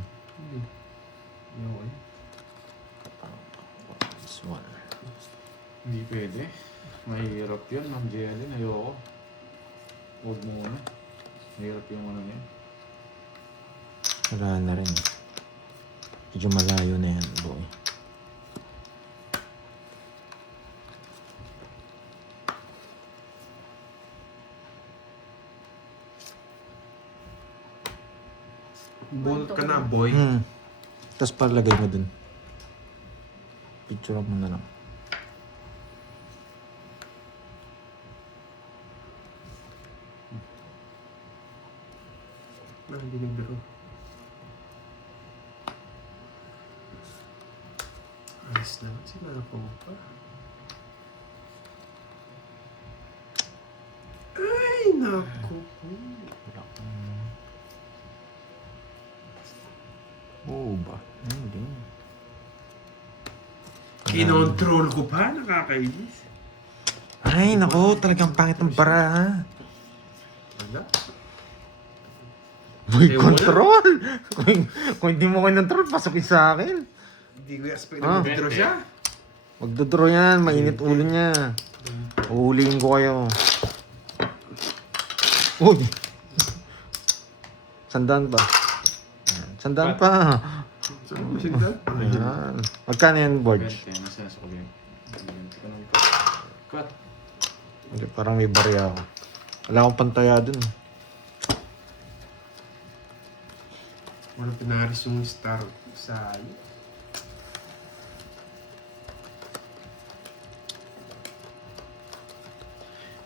Yun. This one. Hindi pwede. Mahirap yun, Ma'am Jelly. Ayoko. Huwag muna. Mahirap yung ano yan. Wala na rin. Medyo malayo na yan, boy. Bolt ka na, boy. Tapos palagay mo dun. Picture mo na lang. Hindi nagbiro. Ayos na. Sinapo pa. Ay, naku. Oo ba? Hindi. Kinontrol ko pa. Nakakainis. Ay, nako. Talagang pangit ng bara, ha? Wala. Boy, Eh, control! kung hindi mo control, pasukin sa akin. Hindi ko expect na mag-withdraw siya. Magdodraw yan, mainit ulo niya. Uhulihin ko kayo. Uy! Sandaan pa. Ayan, sandaan pa. Saan mo siya dyan? Ayan. Magkano yan, Borge? 20. Nasa nasa ko yun. Cut. Hindi, parang may barya ako. Wala akong pantaya dun. Walang pinaris yung star sa iyo.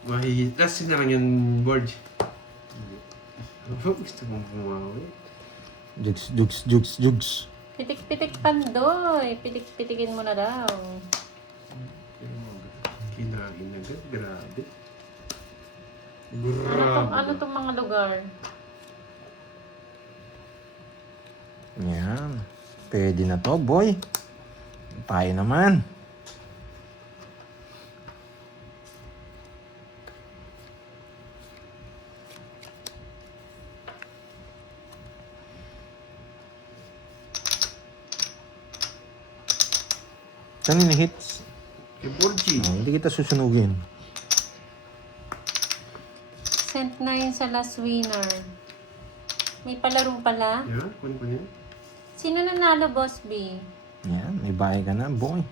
Last na lang yung board. Ano ba gusto mong bumawi? Jugs. Pitik-pitik Pandoy. Pitik-pitikin mo na daw. Kinain agad, grabe. Ano tong mga lugar? Yan. Pwede na to, boy. Tayo naman. Kanina hits. Eh, Borgie. Oh, hindi kita susunugin. Sent na yun sa last winner. May palaro pala. Yan, kunin ko yan. Sino nanalo, Boss B? Yan, may bahay ka na, boy.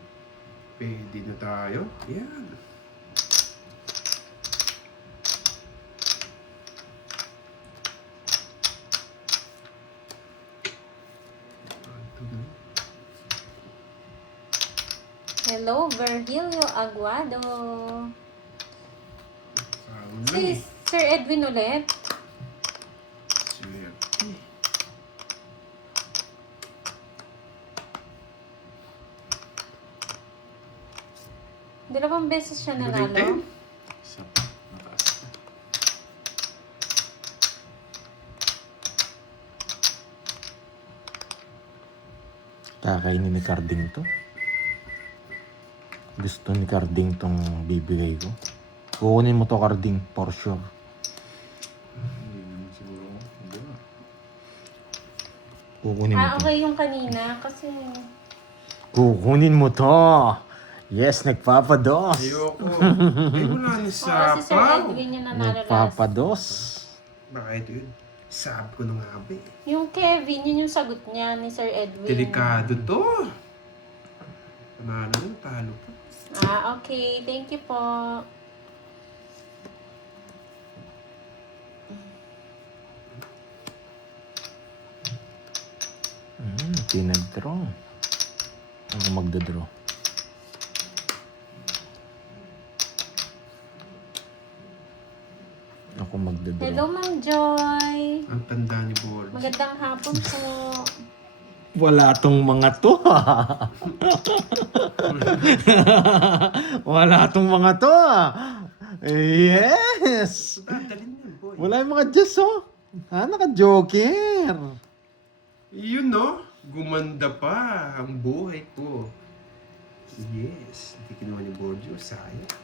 Pwede na tayo. Yan. Hello, Virgilio Aguado. Si Sir Edwin ulit. Dalawang beses siya nanalo. Isa pa. Mataas pa. Kakainin ni Carding to. Gusto ni Carding tong bibigay ko. Kukunin mo to, Carding, for sure. Hindi naman siguro. Hindi na. Kukunin mo to. Okay yung kanina kasi Kukunin mo to. Yes, nagpapados. Ayoko. Eh, wala ni si Sir sapaw. Edwin yung nanalo last. Nagpapados. Baka ito yun. Sab ko nung abi. Yung Kevin, yun yung sagot niya ni Sir Edwin. Delikado to. Panalo nun, talo pa. Okay. Thank you po. Pinag-draw. Ako magdodraw. Ako magdodraw. Hello, Ma'am Joy. Ang tanda ni Borgie. Magandang hapon po. Wala tong mga to. Wala tong mga to. Yes. Dadalhin yan, boy. Wala yung mga Diyos, oh. Naka-joker. Yun, no? Gumanda pa ang buhay ko. Yes. Hindi kinuha ni Borgie. Sayang.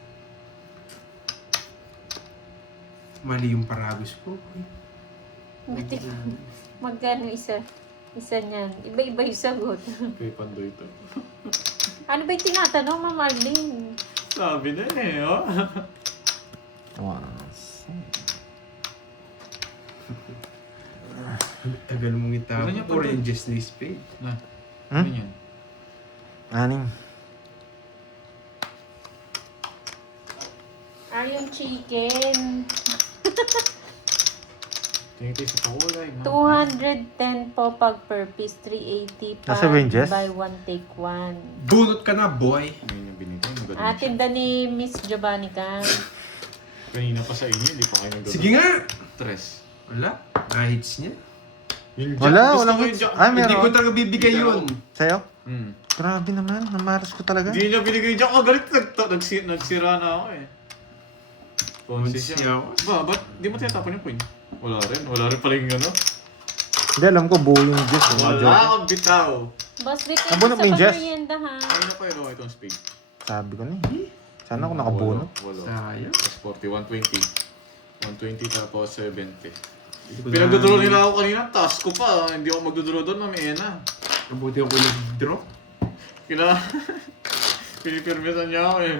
Mali yung paragos ko. Magkano isa? Isa niyan. Iba-iba yung sagot. Kay Pandoy to. Ano ba yung tinatanong, Ma'am Arlene? Sabi na eh, oh. Tagal mong Gusto niya itapon. pa to. Oranges na spade. Na. Hmm? Ano yan? Aning. Aryon Chicken. Tingin tayo sa pakulay. 210 po pag per piece. 380 pa. Nasa ranges? Buy one, take one. Bunot ka na, boy. Ngayon yung binigay. Maganda siya. Tinda ni Miss Giovanni ka. Kanina pa sa inyo, hindi pa kayo nagdodro. Sige nga. Tres. Wala. Na-hits niya. Yung Wala, gusto walang ko yung hits. jack. Ay, Hindi ko meron. talaga bibigay yun. Sa'yo? Hmm. Grabe naman. Namaras ko talaga. Hindi niya binigay yung jack. Galit. Nagsira na ako eh. Ponzi Ponzi siya. ako. Ba, ba't di mo tinatapon yung coin? Wala rin. Wala rin pala yung ano. Hindi, alam ko buo yung Diyos. Mga Wala joker. akong bitaw. Boss, wait Nabunot mo sa yung Jess? pamerienda ha. Ano na kayo naman itong spade? Sabi ko na eh. Sana ako nakabunot. Wala. Sayang. Tapos 40, 120. 120 tapos 70. Hindi ko Pinagdodraw na- nila ako kanina. Task ko pa. Hindi ako magdodraw doon, Ma'am Ena. Mabuti ako nag-draw. Kina... Pinipirmisan niya ako eh.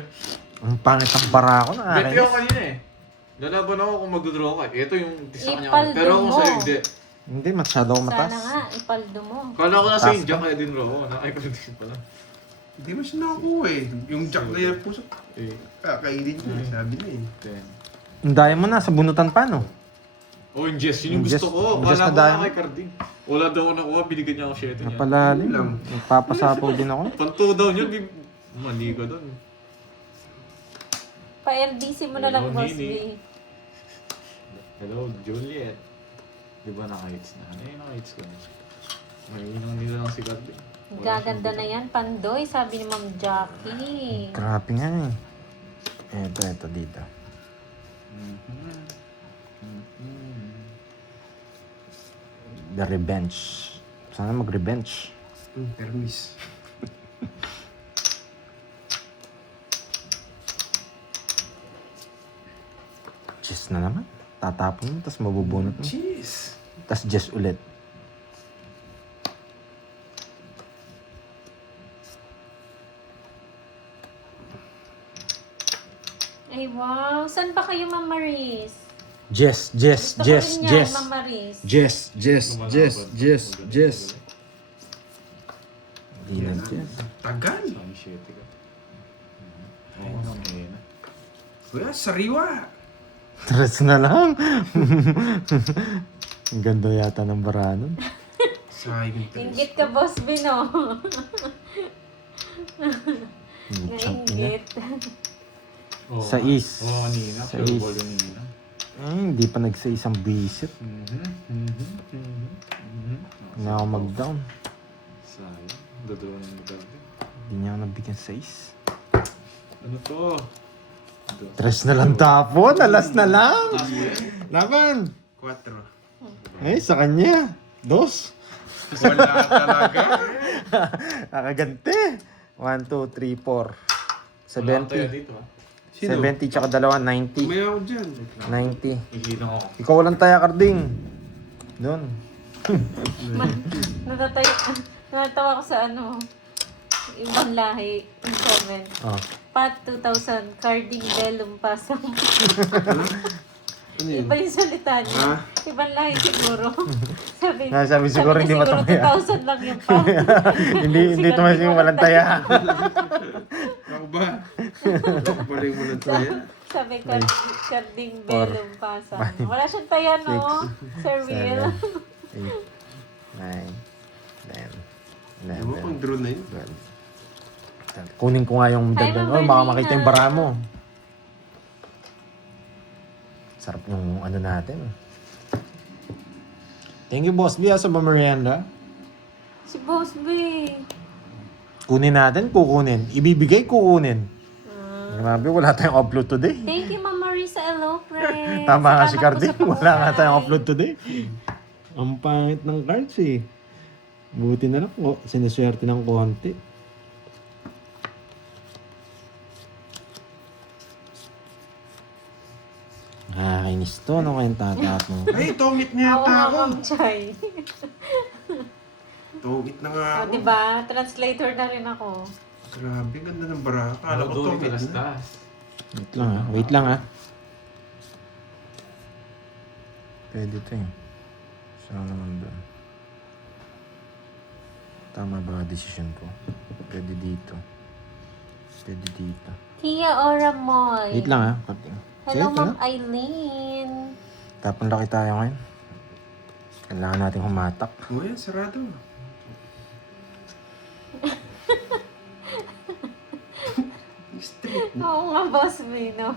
Ang pangit ang bara ko na Beti ako kanina eh. Lalaban ako kung magdodraw ka. Ito yung isa kanya. Ipaldo Pero kung mo. sa'yo hindi. Hindi, masyado ako matas. Sana nga, ipaldo mo. Kala ko nasa Task India ka? kaya din raw. Ay, ko din pala. Hindi mo siya nakakuha eh. Yung jack na yan puso. Eh, Kakainin niya. Sabi niya eh. 10. Ang daya mo na sa bunutan pa, no? Oh, yung Jess, yun yung Yung gusto Jess- ko. yung Jess Wala na ko na diamond. kay Carding. Wala daw ako nakuha, binigyan niya ako 7 niya. Napalalim. Lang. Nagpapasapaw din ako. Panto daw yun, mali ka doon. Pa-LDC mo na lang, Hello, Boss B. Nini. Hello, Juliet. Di ba naka-hits na? Ano yung naka-hits ko na? May inang nila lang si Carding. Gaganda na yan, Pandoy, sabi ni Ma'am Jackie. Grabe nga eh. Ito dito. The Revenge. Sana mag-revenge. Permis. Jess na naman. Tatapon mo, tapos mabubunot mo. Jeez. Tapos Jess ulit. Ay, wow. Saan ba kayo, Ma'am Maris? Jess, Jess, Gusto Jess, ko rin yan, Jess. Ma'am Maris. Jess, Jess, Jess, Jess, Jess. Hindi na Jess. Tagal. Ang shit ka. Oo, naman. Kuya, sariwa. Tres na lang. Ang ganda yata ng bara nun. Sayang yung Inggit ka, Boss B, no? Chang ina. Nainggit. Sais. Oo, kanina. Sais. Pure ball yung kanina. Hindi pa nagsa-isang visit. Hindi ako mag-down. Sayang. Dodoon ng lugar din. Hindi niya ako nabigyan sa is. Ano to? Tres na lang tapon. Alas na lang. Laban. 4. Eh, sa kanya. Dos. Wala talaga. Nakagante. 1, 2, 3, 4. Wala kang tayo 70. dito ha. Sino? 70 tsaka dalawa, 90. May ako dyan. 90. Ihinang ako. Ikaw walang taya, Carding. Doon. Natatawa ko sa ano, ibang lahi, yung comment. Oh. Pat 2000, Carding Bellum Pasam. Ano yun? Iba yung salita niya. Ah? Ibang lahi siguro. Sabi, Sabi siguro hindi niya siguro matamaya. 2,000 lang yung pat. hindi tumasin yung walang taya. Ako ba? Paling mo lang tayo. Sabi, Carding Bellum Pasam. Wala siyang taya, no? Sir Will. 8, 9, 10, Ewan ko ang drone na yun. 12. Kunin ko nga yung Hi, dagdag. Ma'am Oh, baka Berlina. makita yung bara mo. Sarap yung ano natin. Thank you, Boss B, sa merienda. Si Boss B. Kunin natin, kukunin. Ibibigay, kukunin. Grabe, wala tayong upload today. Thank you, Ma'am Marisa Elopre. Tama nga si Salamat po Carding. sa Wala nga tayong pagkain. upload today. Ang pangit ng cards eh. Buti na lang po. Sinuswerte ng konti. Nakakainis to. Ano kayong tatap mo? Ay, tongit na Oo yata nga, ako. Ma'am Chay. Tongit na nga O, ako. diba? Translator na rin ako. Grabe, ganda ng bara. Kala ko Doon tongit na. talas-talas. Wait lang ha. Wait lang ha. Pwede to eh. Saan naman doon? Tama ba decision ko? Pwede dito. Pwede dito. Tia Ora Moy. Wait lang ha. Carding. Hello, Sige, Ma'am na. Eileen. Tapon laki tayo ngayon. Kailangan natin humatak. O yan, sarado. Straight. Oo nga, Boss B, no?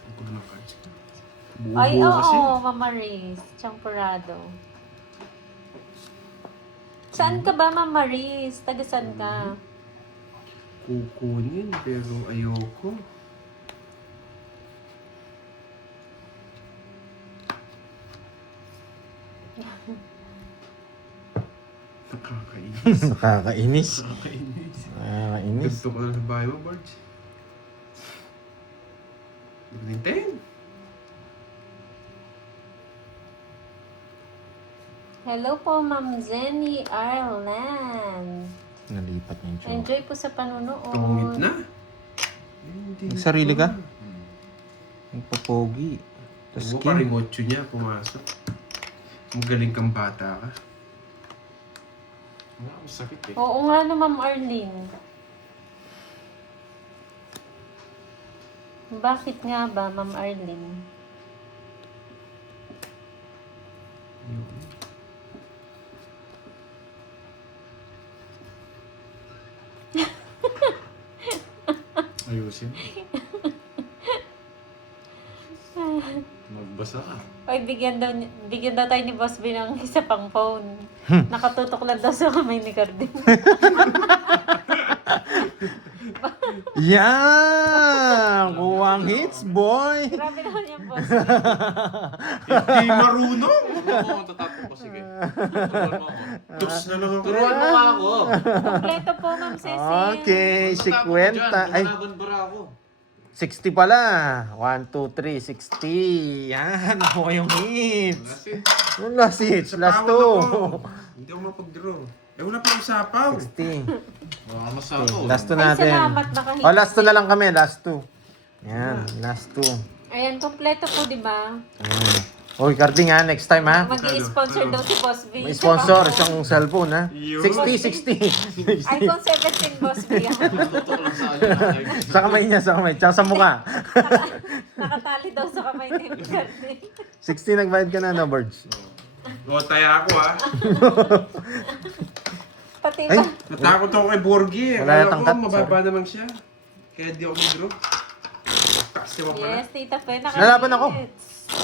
Ang gulo ng cards. Ay, Buo kasi. oo, Ma'am Maris. Champurado. Saan ka ba, Ma'am Maris? Taga saan ka? Kukunin, pero ayoko. Nakakainis. Nakakainis. Nakakainis. Nakakainis. Gusto ko lang sa bahay mo, Bards. Nintendo. Hello po, Ma'am Zenny Ireland. Nalipat niya yung tsura. Enjoy po sa panunood. Tungit na. Hindi Nagsarili ka? na. Yung papogi. Tapos Huwag pa rin skin. 8 niya pumasok. Magaling kang bata ka. Wala akong sakit eh. Oo nga no, Ma'am Arlene. Bakit nga ba, Ma'am Arlene? Ayusin. Magbasa ka. Oy, bigyan daw tayo ni Boss B ng isa pang phone. Nakatutok lang daw sa kamay ni Cardin. Yan! Kuwang hits, boy! Grabe naman yung Boss B. Hindi marunong. Turuan mo, tatapos ko. Sige. Turuan mo ako. Tuks na lang ako. Turuan mo nga ako. Kompleto po, Ma'am Cecil. Okay, Tatapos ko 50. dyan. Ay, Lumalaban bara ako. 60 pala. 1, 2, 3, 60. Yan, ako yung hits. Kasi, Yung last hits, last Sapawan ako. 2. Hindi ako mapag-draw. Eh, wala pa yung sapaw. 60. wala ka masapaw. Last 2 Ay, natin. salamat, nakahit. Oh, last 2 na lang kami, last 2. Yan, last 2. Ayan, kompleto po, di ba? Ayan. Uy, Carding ha, next time ha. Mag-i-sponsor daw si Boss B. May sponsor, isang cellphone ha. Yun. 60, 60. iPhone 17, Boss B. Tutok lang sa kanya. Sa kamay niya, sa kamay. Tsaka sa mukha. Nakatali daw sa kamay ni Cardin. 60 nagbayad ka na, no, Birds? Gotaya ako ha. Pati Ay, ba? Natakot ako kay Borgie. Wala Akala yatang ko cut, mababa naman siya. Kaya di ako mag-draw. Taas naman pala. Yes, Tita Fe. Nalaban ako.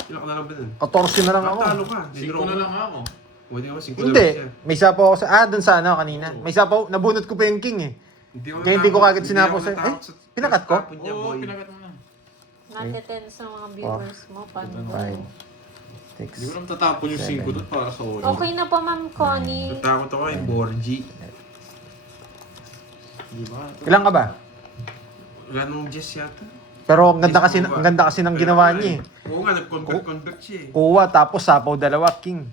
Ilan ka na lang ba dun? 14 na lang ako. Talo ka. Singko na lang ako. Pwede ako, 5 na Hindi. lang siya. May sapo ako sa... dun sa ano kanina. May sapo. Nabunot ko pa yung king eh. Kaya hindi ko kagad sinapo sa'yo. Eh, pinakat ko? Oo, pinagat mo na. Nateten sa mga viewers mo. Paano? 5, Hindi 6. ko naman tatapon yung 5 doon para sa ulo. Okay na po, Ma'am Connie. Natakot ako kay Borgie. Di ba? Ilan ka ba? Wala nung Jess yata. Pero ang ganda kasi ng ginawa niya eh. Oo nga, nag-convert siya eh. Kuha tapos sapaw dalawa, king.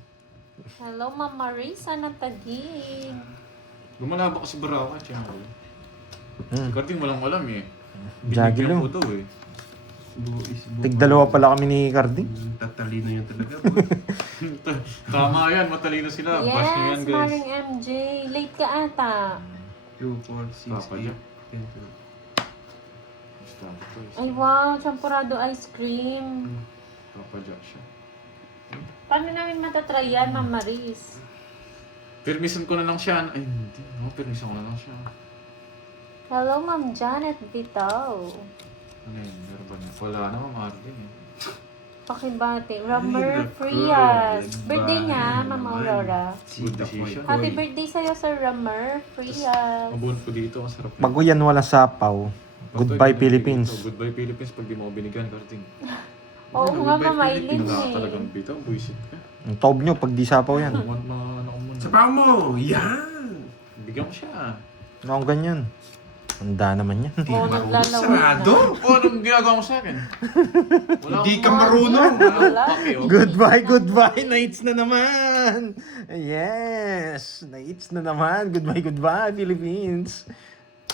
Hello, Ma'am Marisa Natagig. Lumalaba kasi bara ako. Tiyan ako. Hmm. Carding walang alam eh. Jaggy Binigyan lo. ko daw eh. Tig-dalawa pala kami ni Carding. Tatalino yun talaga, boy. Tama yan, matalino sila. Bash nyo yan Yes, guys. Maring MJ. Late ka ata. 2, 4, 6, Papa 8, Jack. 10, Basta ako to, Ay, wow. Champurado ice cream. Papa Jack siya. Paano namin matatry yan, Ma'am Maris? Permission ko na lang siya. Ay, hindi. No, permission ko na lang siya. Hello, Ma'am Janet Bitaw. Ano yun? Meron ba niya? Wala na, Ma'am Arden eh. Pakibati. Rammer naku, Frias. nagbahay Birthday niya, Ma'am naman. Aurora. Good decision. Happy birthday sa'yo, Sir Rammer Frias. Mabunod ko dito. Ang sarap. Pag yan wala sapaw, goodbye Philippines. Goodbye Philippines pag di mo ako binigyan, Carding. Oo nga, Ma'am Aileen Wala eh. talagang bitaw. Buisit ka. Ang tob nyo pag di sapaw yan. Ano ko muna. Sapaw mo! Yan! Bigyan ko siya. Ano akong ganyan? Handa naman yan. Oo, naglalaway Sarado! na. O, anong ginagawa mo sa akin? Wala Hindi ka akong- marunong! Wala. Okay, oh. Goodbye, nights na naman! Yes! Nights na naman. Goodbye, Philippines.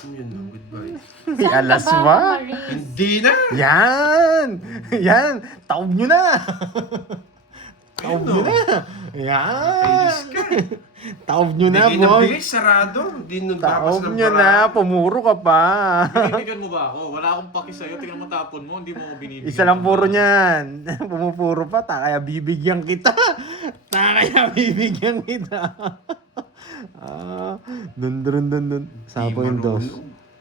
Yun na, goodbye. May alas Saan ka ba, ba? Ma'am Maris? Hindi na! Yan! Yan! Taob nyo na! Taob nyo Ayun, na! Yan! Kainis ka. Taob nyo na, Bigay ng boy! bigay, sarado. Hindi nung bakas Taob ng nyo na! Pumuro ka pa! Binibigyan mo ba ako? Wala akong paki sa'yo. Tingnan mo tapon mo. Hindi mo ako binibigyan. Isa lang puro niyan. Pumupuro pa. Kaya bibigyan kita. Kaya bibigyan kita. Dun. Sabo yung dos.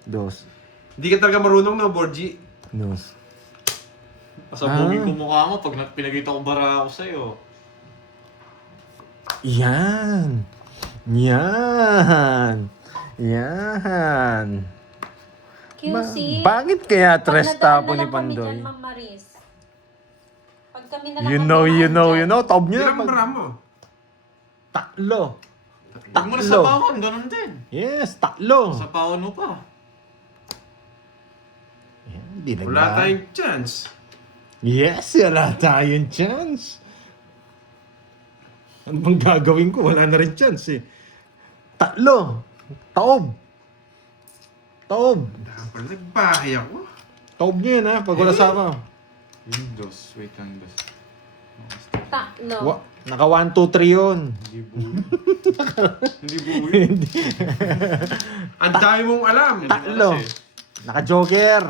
Dos. Hindi ka talaga marunong na, Borgie. Dos. Pasabugin ko mukha mo pag pinagita ko bara ako sa'yo. Yan. Yan. Yan. QC. Bakit kaya Pag tres nadaan tapo na ni lang kami Pandoy? dyan, Ma'am Maris. Pag kami na lang You kami know. Taob nyo Ilang na. bara mo? Tatlo. Pag mo na Tatlo. sapawan, ganun din. Yes, tatlo. Sapawan mo pa. Yan, di Wala tayong chance. Yes, wala tayong chance. Ano bang gagawin ko? Wala na rin chance eh. Tatlo. Taob. Dapat nagbahay ako. Taob nyo yan ha, pag wala sama. Yung dos. Wait lang, dos. Tatlo. Naka 1, 2, 3 yun. Hindi buo. Hindi buo yun. Ang dami mong alam. Tatlo. Naka joker.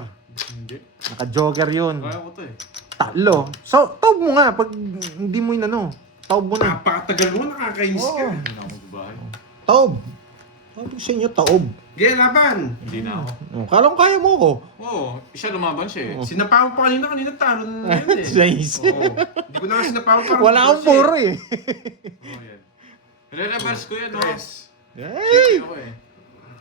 Hindi. Naka-jogger yun. Kaya ko to eh. Tatlo. So, taob mo nga pag hindi mo inano. Taob mo na. Napakatagal mo, nakakainis ka. Oo. Hindi na ako magbahay. Taob. Sabi ko sa inyo, taob. Gaya, laban. Hindi na ako. Oh, kala ko kaya mo ko. Oo, siya lumaban siya eh. Sinapawan pa kanina talo na yun eh. Size. Oo. Hindi ko na nga sinapawan pa. Wala akong puro eh. Oo, yan. Re-reverse ko yan, no? Yes. Hey! Ako eh.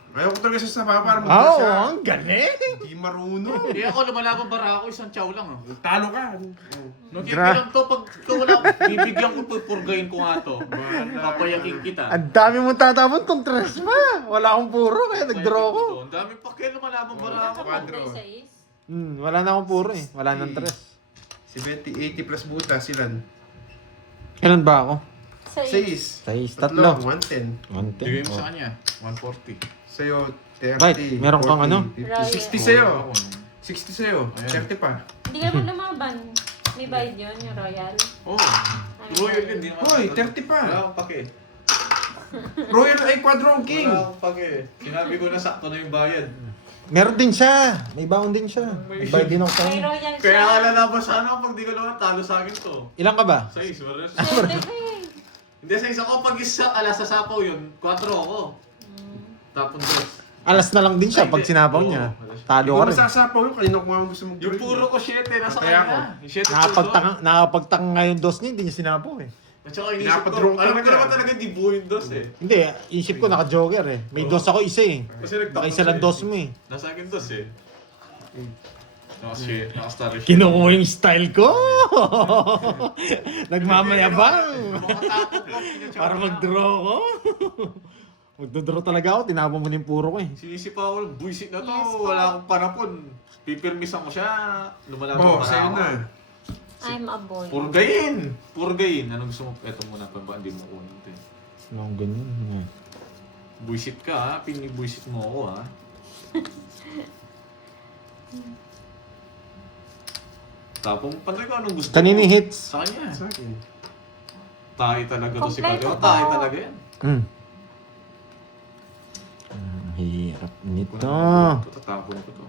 Ayaw ko talaga siya sa papa para Oo, mag siya. ang galing. Hindi marunong. Eh ako lumalaban bara ako, isang chow lang ah. Talo ka. Nung Gra- lang to, pag ikaw wala, bibigyan ko, pupurgayin ko nga to. Papayakin kita. Ang dami mong tatapon kung tres ma. Wala akong puro kaya nag-draw ko. Ang dami pa kayo lumalaban bara ako. Quadro. Wala na akong puro eh. Wala nang tres. Si Betty, 80 plus buta, silan. Kailan ba ako? 6. Size, tatlo. 110. Bigay mo sa kanya, 140. Sa'yo, 30. Right, meron kang 40, ano? 50, 60 sa'yo. 60 sa'yo. 30 pa. Hindi ka naman lumaban. May bayad yun, yung Royal. Oo. Royal yun, di naman. Hoy, 30 pa. Wala akong pake. Royal ay Quadrong King. Wala akong pake. Sinabi ko na sakto na yung bayad. Meron din siya. May baon din siya. May bayad din ako sa May kanya. Royal siya. Kaya alalaban sana pag di ko naman talo sa akin to. Ilan ka ba? 6, maras. Siyempre. Hindi, 6 ako. Pag isa, alas sa sapaw yun, 4 ako. Tapon 2. Alas na lang din siya Ay, pag hindi. sinapaw Oo, niya. alas. Talo Ikaw ka rin. masasapaw yun. Kanina ko nga gusto mag Yung puro ko 7, nasa Kaya kanya. Yung 7 Nakapagtaka nga yung dos niya, hindi niya sinapaw eh. At saka inisip ko, Pinapadraw ka alam ko talaga. naman talaga di buo yung dos eh. Hindi, isip ko naka-jogger eh. May dos ako isa eh. Kasi Baka isa lang dos mo eh. Nasa akin dos eh. Naka-star siya. Kinukuha yung style ko! Nagmamayabang! Makatapos ko, pinatsawa Para na. mag-draw ko. Magdodraw talaga ako, tinapon mo na yung puro ko eh. Sinisipa ako, buisit na to, Yes po. wala akong panapon. Pipirmisan ko siya, lumalaban Oo, para sa'yo ako. na. I'm a boy. Purgayin! Purgayin! Anong gusto mo? Eto muna pa ba? Hindi mo kunin ito eh. Mga ganyan. Buisit ka ha, pinibuisit mo ako ha. Tapos panay ko anong gusto Kanini mo? hits? Sa kanya. Sa akin. Tayo talaga to si Kompleto Kalyo. po. Tayo talaga yan. Hmm. Ang hirap nito. Tatapon ko to.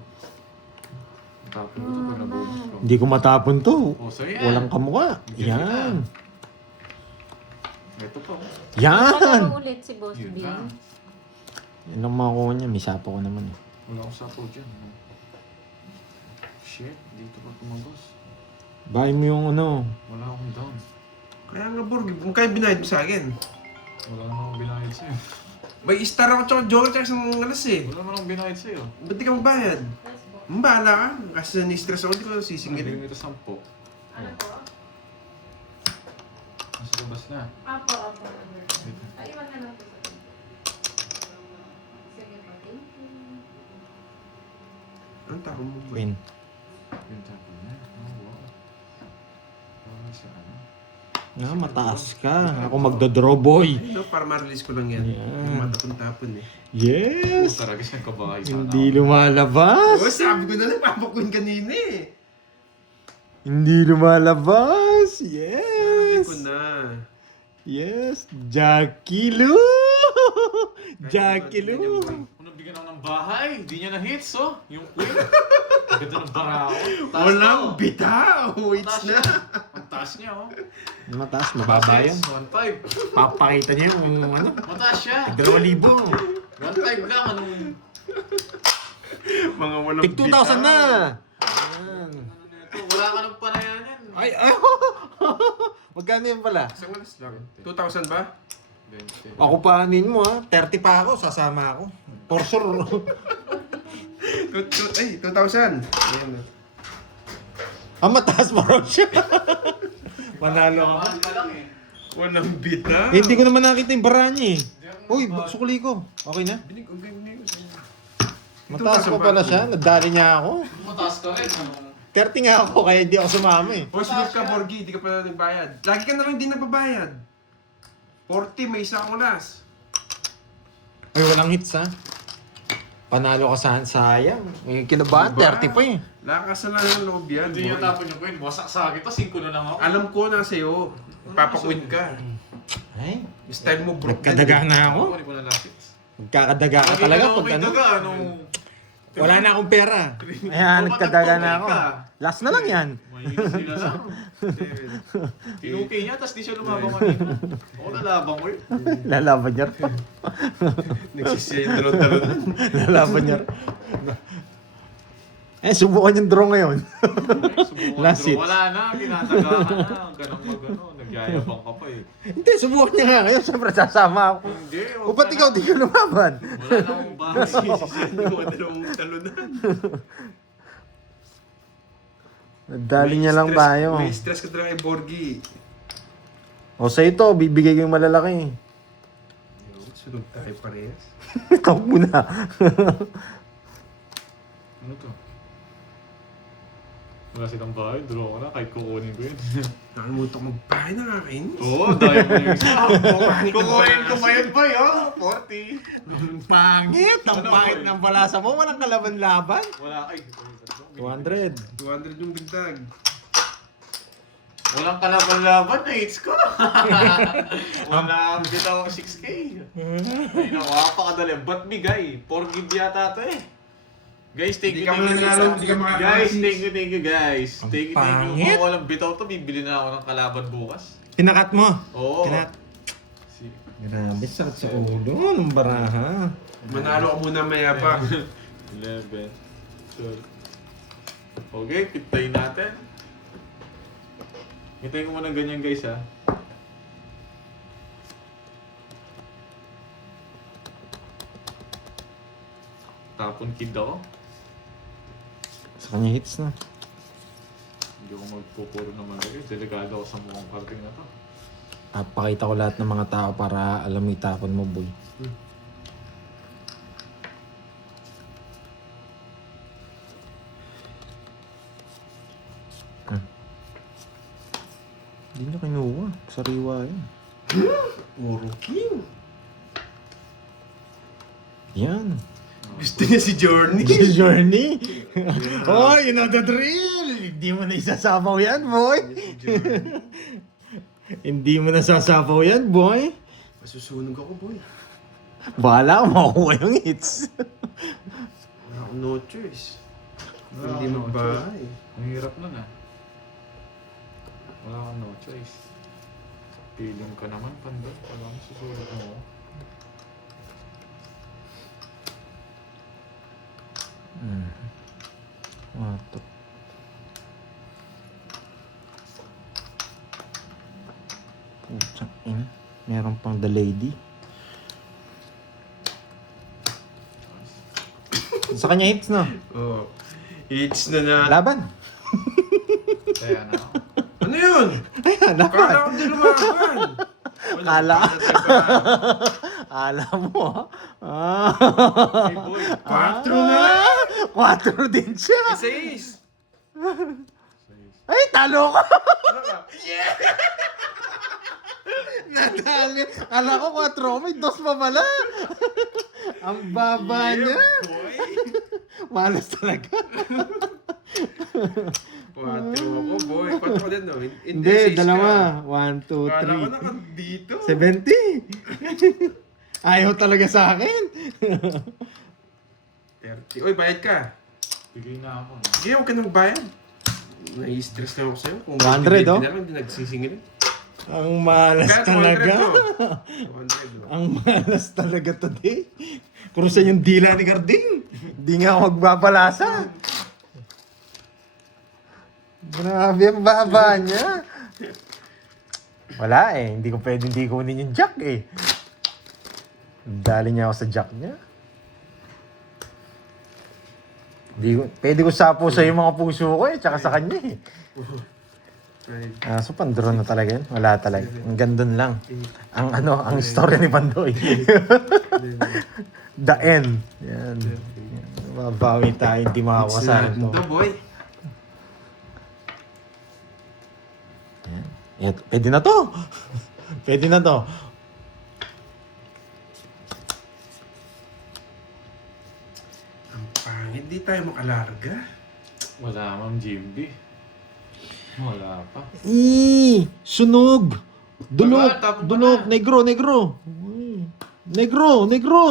Tatapon ko to pag nabunod ko. Hindi ko matapon to. Oh, so yan. Walang kamukha. Yan. Yan. Ito pa. oh. Yan! Palaro ulit si Boss Yun B. na. Yan ang makuha niya. May sapo ko naman eh. Wala akong sapo dyan. Shit, dito pa tumagos. Buy mo yung ano. Wala akong down. Kaya nga, Borg, kung kaya binayad mo sa akin. Wala naman akong binayad sa'yo. May star ako tsaka joker tsaka isang alas eh. Wala naman akong binayad sa'yo. Ba't di ka magbayad? Bahala ka. Kasi ni-stress ako, di ko Bigyan sisingilin. mo ito 10. Ano po? Nasa labas na. Apo, apo. Dito. Ay, iwan na lang po. Sige po, thank you. Anong tako mo ba? Win. Yung tapon na. Oh, wow. Wala sa ano. Ah, mataas ka. Ako magdodraw boy. Ay, no, para ma-release ko lang yan. Yan. Yung matapon-tapon eh. Yes! Talaga siyang kabahay sa Hindi lumalabas. Oo, sabi ko na lang, papakuin kanina eh. Hindi lumalabas. Sabi Yes! ko na. Yes! Jackie Lou! Jackie Lou! Kung nabigyan ako ng bahay, di niya na-hits, oh. Yung queen. Ang ganda ng barao. Taas Walang to. bitaw. It's Taas na. niya. Ang taas niya, oh. Mataas, mababa yan. 1.5. Papakita niya yung ano. Mataas siya. 2,000. 1.5 lang, anong... Mga walang Tig 2,000 na! Ayan. Ito, wala ka ng panayan yan. Ay, ay! Magkano yan pala? Isang alas lang. 2,000 ba? 20. Ako paanin mo ha. 30 pa ako, sasama ako. For sure. Ay, 2,000. Ayan na. Mataas pa raw siya. Manalo ako. Mahal ka lang eh. Walang bitaw. Eh, hindi ko naman nakita yung bara niya eh. Uy, sukuli ko. Okay na? Binig. Mataas pa pala siya. Nadali niya ako. Mataas ka rin. 30 nga ako, kaya hindi ako sumama eh. O, sinip ka, Borgie. Di ka pa nagbayad. Lagi ka na lang din nababayad. 40, may isa akong ulas. Ay, walang hits ha. Panalo ka sa sayang. May kinabahan, Diba? 30 pa eh. Lakas na lang ng loob yan. Hindi niya boy. tapon yung queen. Wasak sa akin to, 5 na lang ako. Alam ko na sa'yo. Papakuin ka. Ay, Style mo broke. nagkadaga na ako. Kunin ko na last hits. Magkakadaga ka Lagi talaga na pag may ano. daga, anong... Wala na akong pera. Ayan, nagkadaga na ako. Ka. Last na lang yan. Mahinis sila lang. Pinukay niya, tapos di siya lumabang kanina. Ako nalabang ko eh. Lalaban niya. Nagsisiya yung talon-talonan. Lalaban niya. Subukan yung draw ngayon. Subukan Last draw. hit. Wala na, kinataga ka na. Ganang mag-ano, nagyayabang ka pa eh. Hindi, subukan niya nga ngayon. Siyempre, sasama ako. Hindi, O ba't ikaw di ka lumaban? Wala na akong bahay. Nagsisiya yung mga dalawang talunan. Nadali niya lang Stress- tayo. May stress ka talaga kay Borgie. O sa ito, bibigay ko yung malalaki. Sunog tayo parehas. Ikaw muna. Ano to? Wala silang bahay, draw ko na, kahit kukunin ko yun. Nakalimutan ko magbahay na kakainis. Oo, dahil mo yung isa. Kukunin ko pa yun ba yun? 40. Pangit! Ang Ano, pangit boy? ng balasa mo. Walang kalaban-laban. Wala, ay. 200. 200 yung dagdag. Walang kalaban-laban na hits ko. Wala, bigyan ako 6K. Ay, naku, napakadali. Ba't bigay? 4 gig yata ito eh. Guys, thank you, Hindi ka thank you. mananalo, hindi ka makakasig. Guys, thank you, guys. Ang Thank you. pangit. Kung walang bitaw to, bibili na ako ng kalaban bukas. Pinakat mo. Oo. Pinat. Si- Grabe, sakit sa ulo. Anong baraha? Manalo ka muna maya pa. 11, 12. Okay, pintayin natin. Hintayin ko muna ganyan guys ha. Tapon kid ako. Sa kanya hits na. Hindi ko magpupuro naman guys. Delikado ako sa mukhang karting na to. Pakita ko lahat ng mga tao para alam mo itapon mo, boy. Hindi niya kinuha. Sariwa yun. Oro King. Yan. Gusto niya si Journey. This journey. Oh, you know the drill. Hindi mo na isasapaw yan, boy. Hindi mo na sasapaw yan, boy. Masusunog ako, boy. Bahala ka makuha yung hits. Wala akong no choice. Wala Hindi akong no magbahay. Ang hirap nun ah. Wala akong no choice. Piling ka naman, pandan. Wala akong susulat mo. Wato. Putsang ina. Meron pang the lady. Sa kanya hits, no? Oo. Hits na na. Laban. Kaya na ako. Ano yun? Ayan, Kala laban. ko di lumaban. Kala. Alam mo, ah. Hey boy, 4 na lang. 4 din siya. Isa is. Ay, talo ko. Nadali. Kala ko 4, may 2 pa pala. Ang baba niya. Boy. Malas talaga. 4 ako, boy. 4 ko din, no? Hindi, dalawa. 1, 2, Kala ko 3. na dito. 70. Ayaw talaga sa akin. 30. Uy, bayad ka. bigay na ako. Sige, huwag ka nang bayad. Nai-stress lang ako sa'yo. Kung 100, bibigyan oh. na lang, hindi nagsisingil. Ang malas Kaya 200 talaga. to. 200, no? Ang malas talaga today. Kurusan yung dila ni Garding. Hindi nga ako magbabalasa. Grabe ang baba niya. Wala eh. Hindi ko pwedeng hindi kunin yung jack eh. Dali niya ako sa jack niya. Pwede ko sapo sa yung mga puso ko eh. Tsaka sa kanya eh. Right. So pandro na talaga yun? Wala talaga. Ang gandun lang. Ang story ni Pandoy. The end. Yan. Mabawi tayo, hindi makawasahan to. Ito, boy. Yan. Eto, pwede na to. Pwede na to. Ang pangit, di tayo makalarga. Wala, Ma'am Jimby. Wala pa. Sunog. Dunok. Baba, tapon ka Dunok. na. Negro, negro. Negro, negro.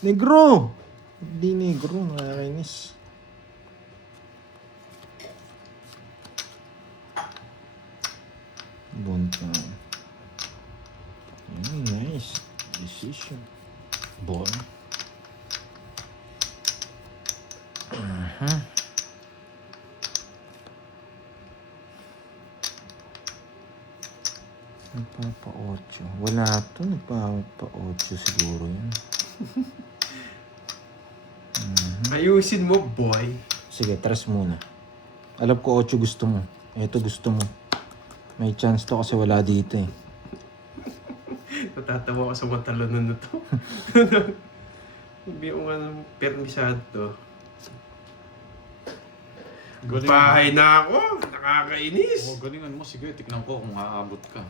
Negro! Hindi negro, nakakainis. Bunta. Nice decision. Boy. Nagpapa-8. Wala to. Nagpapa-8 siguro yun. Ayusin mo, boy. Sige, tras muna. Alam ko 8 gusto mo. Ito gusto mo. May chance to kasi wala dito eh. Natatawa ko sa mga talonan na to. Hindi ko nga permisado to. Galingan. Bahay na ako. Nakakainis. Oh, galingan mo. Sige, tignan ko kung aabot ka.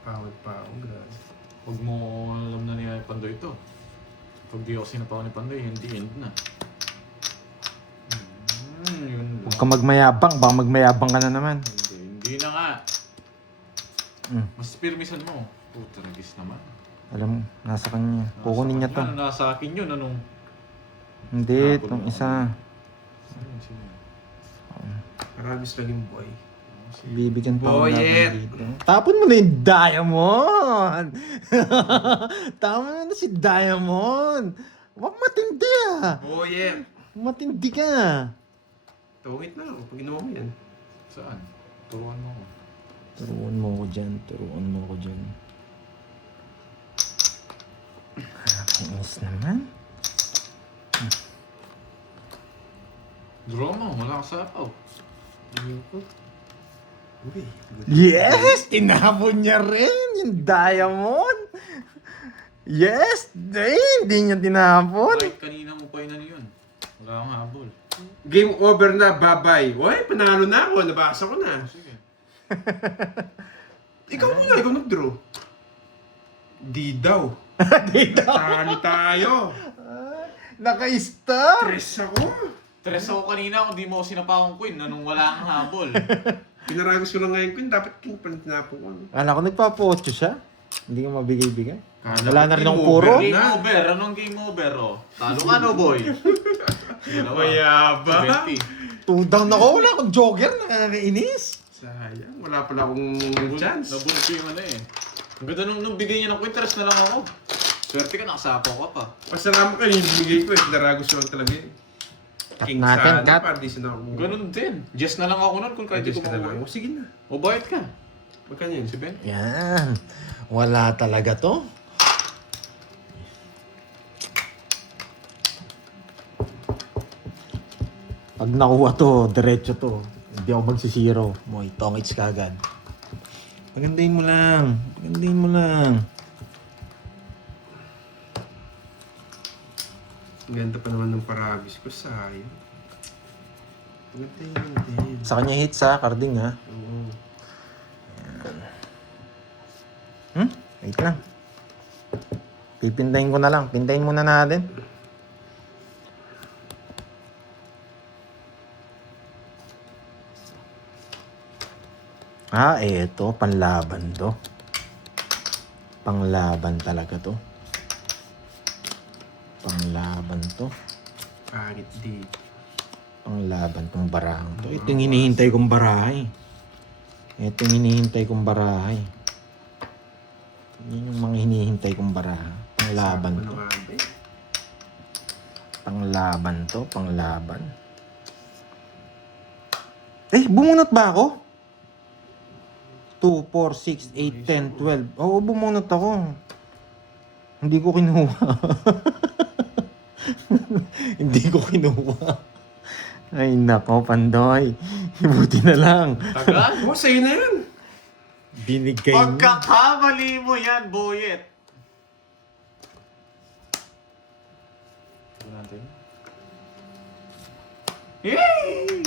Pawad pa ako. Grabe. Huwag mo alam na niya yung Pandoy ito. Pag di ako sinapaw ni Pandoy, hindi end na. Yun lang. Huwag ka magmayabang. Baka magmayabang ka na naman. Hindi na nga. Mas pirmisan mo. Puta, nagis naman. Alam mo, nasa kanya. Kukunin niya to. Nasa akin yun, anong? Hindi, itong isa. Ayun, sige. Marabis lang yung boy. Bibigyan pa ako Boyet! natin dito. Tapon mo na yung diamond! Tama na si diamond! Huwag matindi ah! Boyet! Matindi ka! Tungit na ako. Pag ginawa mo yan. Saan? Turuan mo ako. Turuan mo ko dyan. Turuan mo ko dyan. Nakainis naman. Draw mo, wala ka sapaw. Uy. Yes! Tinapon niya rin yung diamond! Yes! Hindi niya tinapon! Right, kanina mo pa yun yun. Wala kang habol. Game over na. Bye-bye. Uy, panalo na ako. Nabasa ko na. Sige. Ikaw nga. Ikaw nag-draw. Di daw. Di daw! Talo tayo. Naka-star! Stress ako. Tres ako kanina kung di mo ako sinapawang queen, anong wala kang habol. Pinaragos ko lang ngayon ko. Dapat king pa tinapo ko. Kala ko nagpapa-8 siya. Hindi ka mabigay-bigay. Kala Wala ko na rin game akong puro. over. Game over, anong game over oh? Talo ka no boy? Mayaba. 20. 2 down ako. Wala akong jogger. Nakakainis. Sayang. Wala pala akong chance. Nabulto yung ano eh. Ang ganda nung bigay niya ng queen, tres na lang ako. Swerte ka, nakasapaw ka pa. Pasalamat ka yung binigay ko eh. Pinaragos ko lang talaga eh. Cut King natin, sana. cut. Para di sana ako. Ganun din. Just na lang ako nun kung kahit di Adjust ko ka na lang. makuha. O sige na. O bayad ka. Magkano yun? Si Ben? Yan. Wala talaga to. Pag nakuha to, diretso to. Hindi ako magsisiro. Moy, tongits ka agad. Pagandahin mo lang. Pagandahin mo lang. Ang ganda pa naman ng parabis ko. Sayang. Maganda yun din. Sa kanya hits ha, Carding ha. Oo. Wait lang. Pipintahin ko na lang. Pintahin muna natin. Eto. Panlaban to. Panglaban talaga to. Panglaban to. Pangit di. Panglaban tong barahang to. Ito yung hinihintay kong barahay. Ito yung hinihintay kong barahay. Yan yung mga hinihintay kong baraha. Panglaban to. Panglaban to. Panglaban. Bumunot ba ako? 2, 4, 6, 8, 10, 12. Oo, bumunot ako. Hindi ko kinuha. Hindi ko kinuha. Ay, nako, Pandoy. Buti na lang. Tagal? Oo, sa'yo na yan. Binigay mo. Pagkakamali mo yan, boyet. Ito natin. Yay!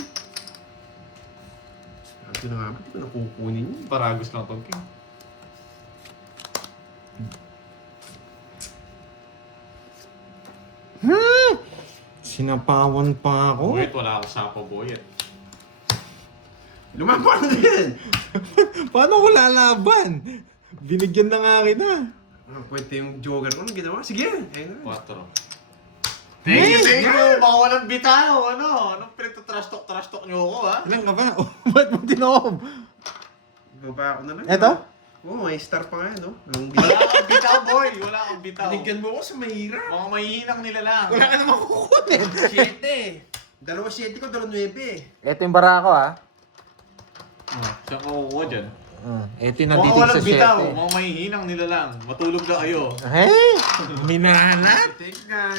Ito na nga, ba't ko nakukunin yun? Paragos lang tong king. Sinapawan pa ako. Boyet, wala ako sapo, boyet. Lumaban na yan! Paano ko lalaban? Binigyan na nga kita. Kwento yung joker ko. Anong ginawa? Sige. Ayun na. 4. Thank you. Baka walang bitaw. Anong pinagtatrash talk nyo ako, ha? Ilan ka ba? Ba't mo tinob? Baba ako na lang. Eto? Oo, may star pa nga, no? Anong Wala kang bitaw, boy. Wala kang bitaw. Binigyan mo ako sa mahirap. Mga mahihinang nila lang. Wala ka naman kukunin. 7. 7 ko, 9. Ito yung barako ha. Saan ka kukuha dyan? Ito yung Mga natitig sa walang bitaw. 7. Mga mahihinang nila lang. Matulog na kayo. Hey! Minahanap? Take guys.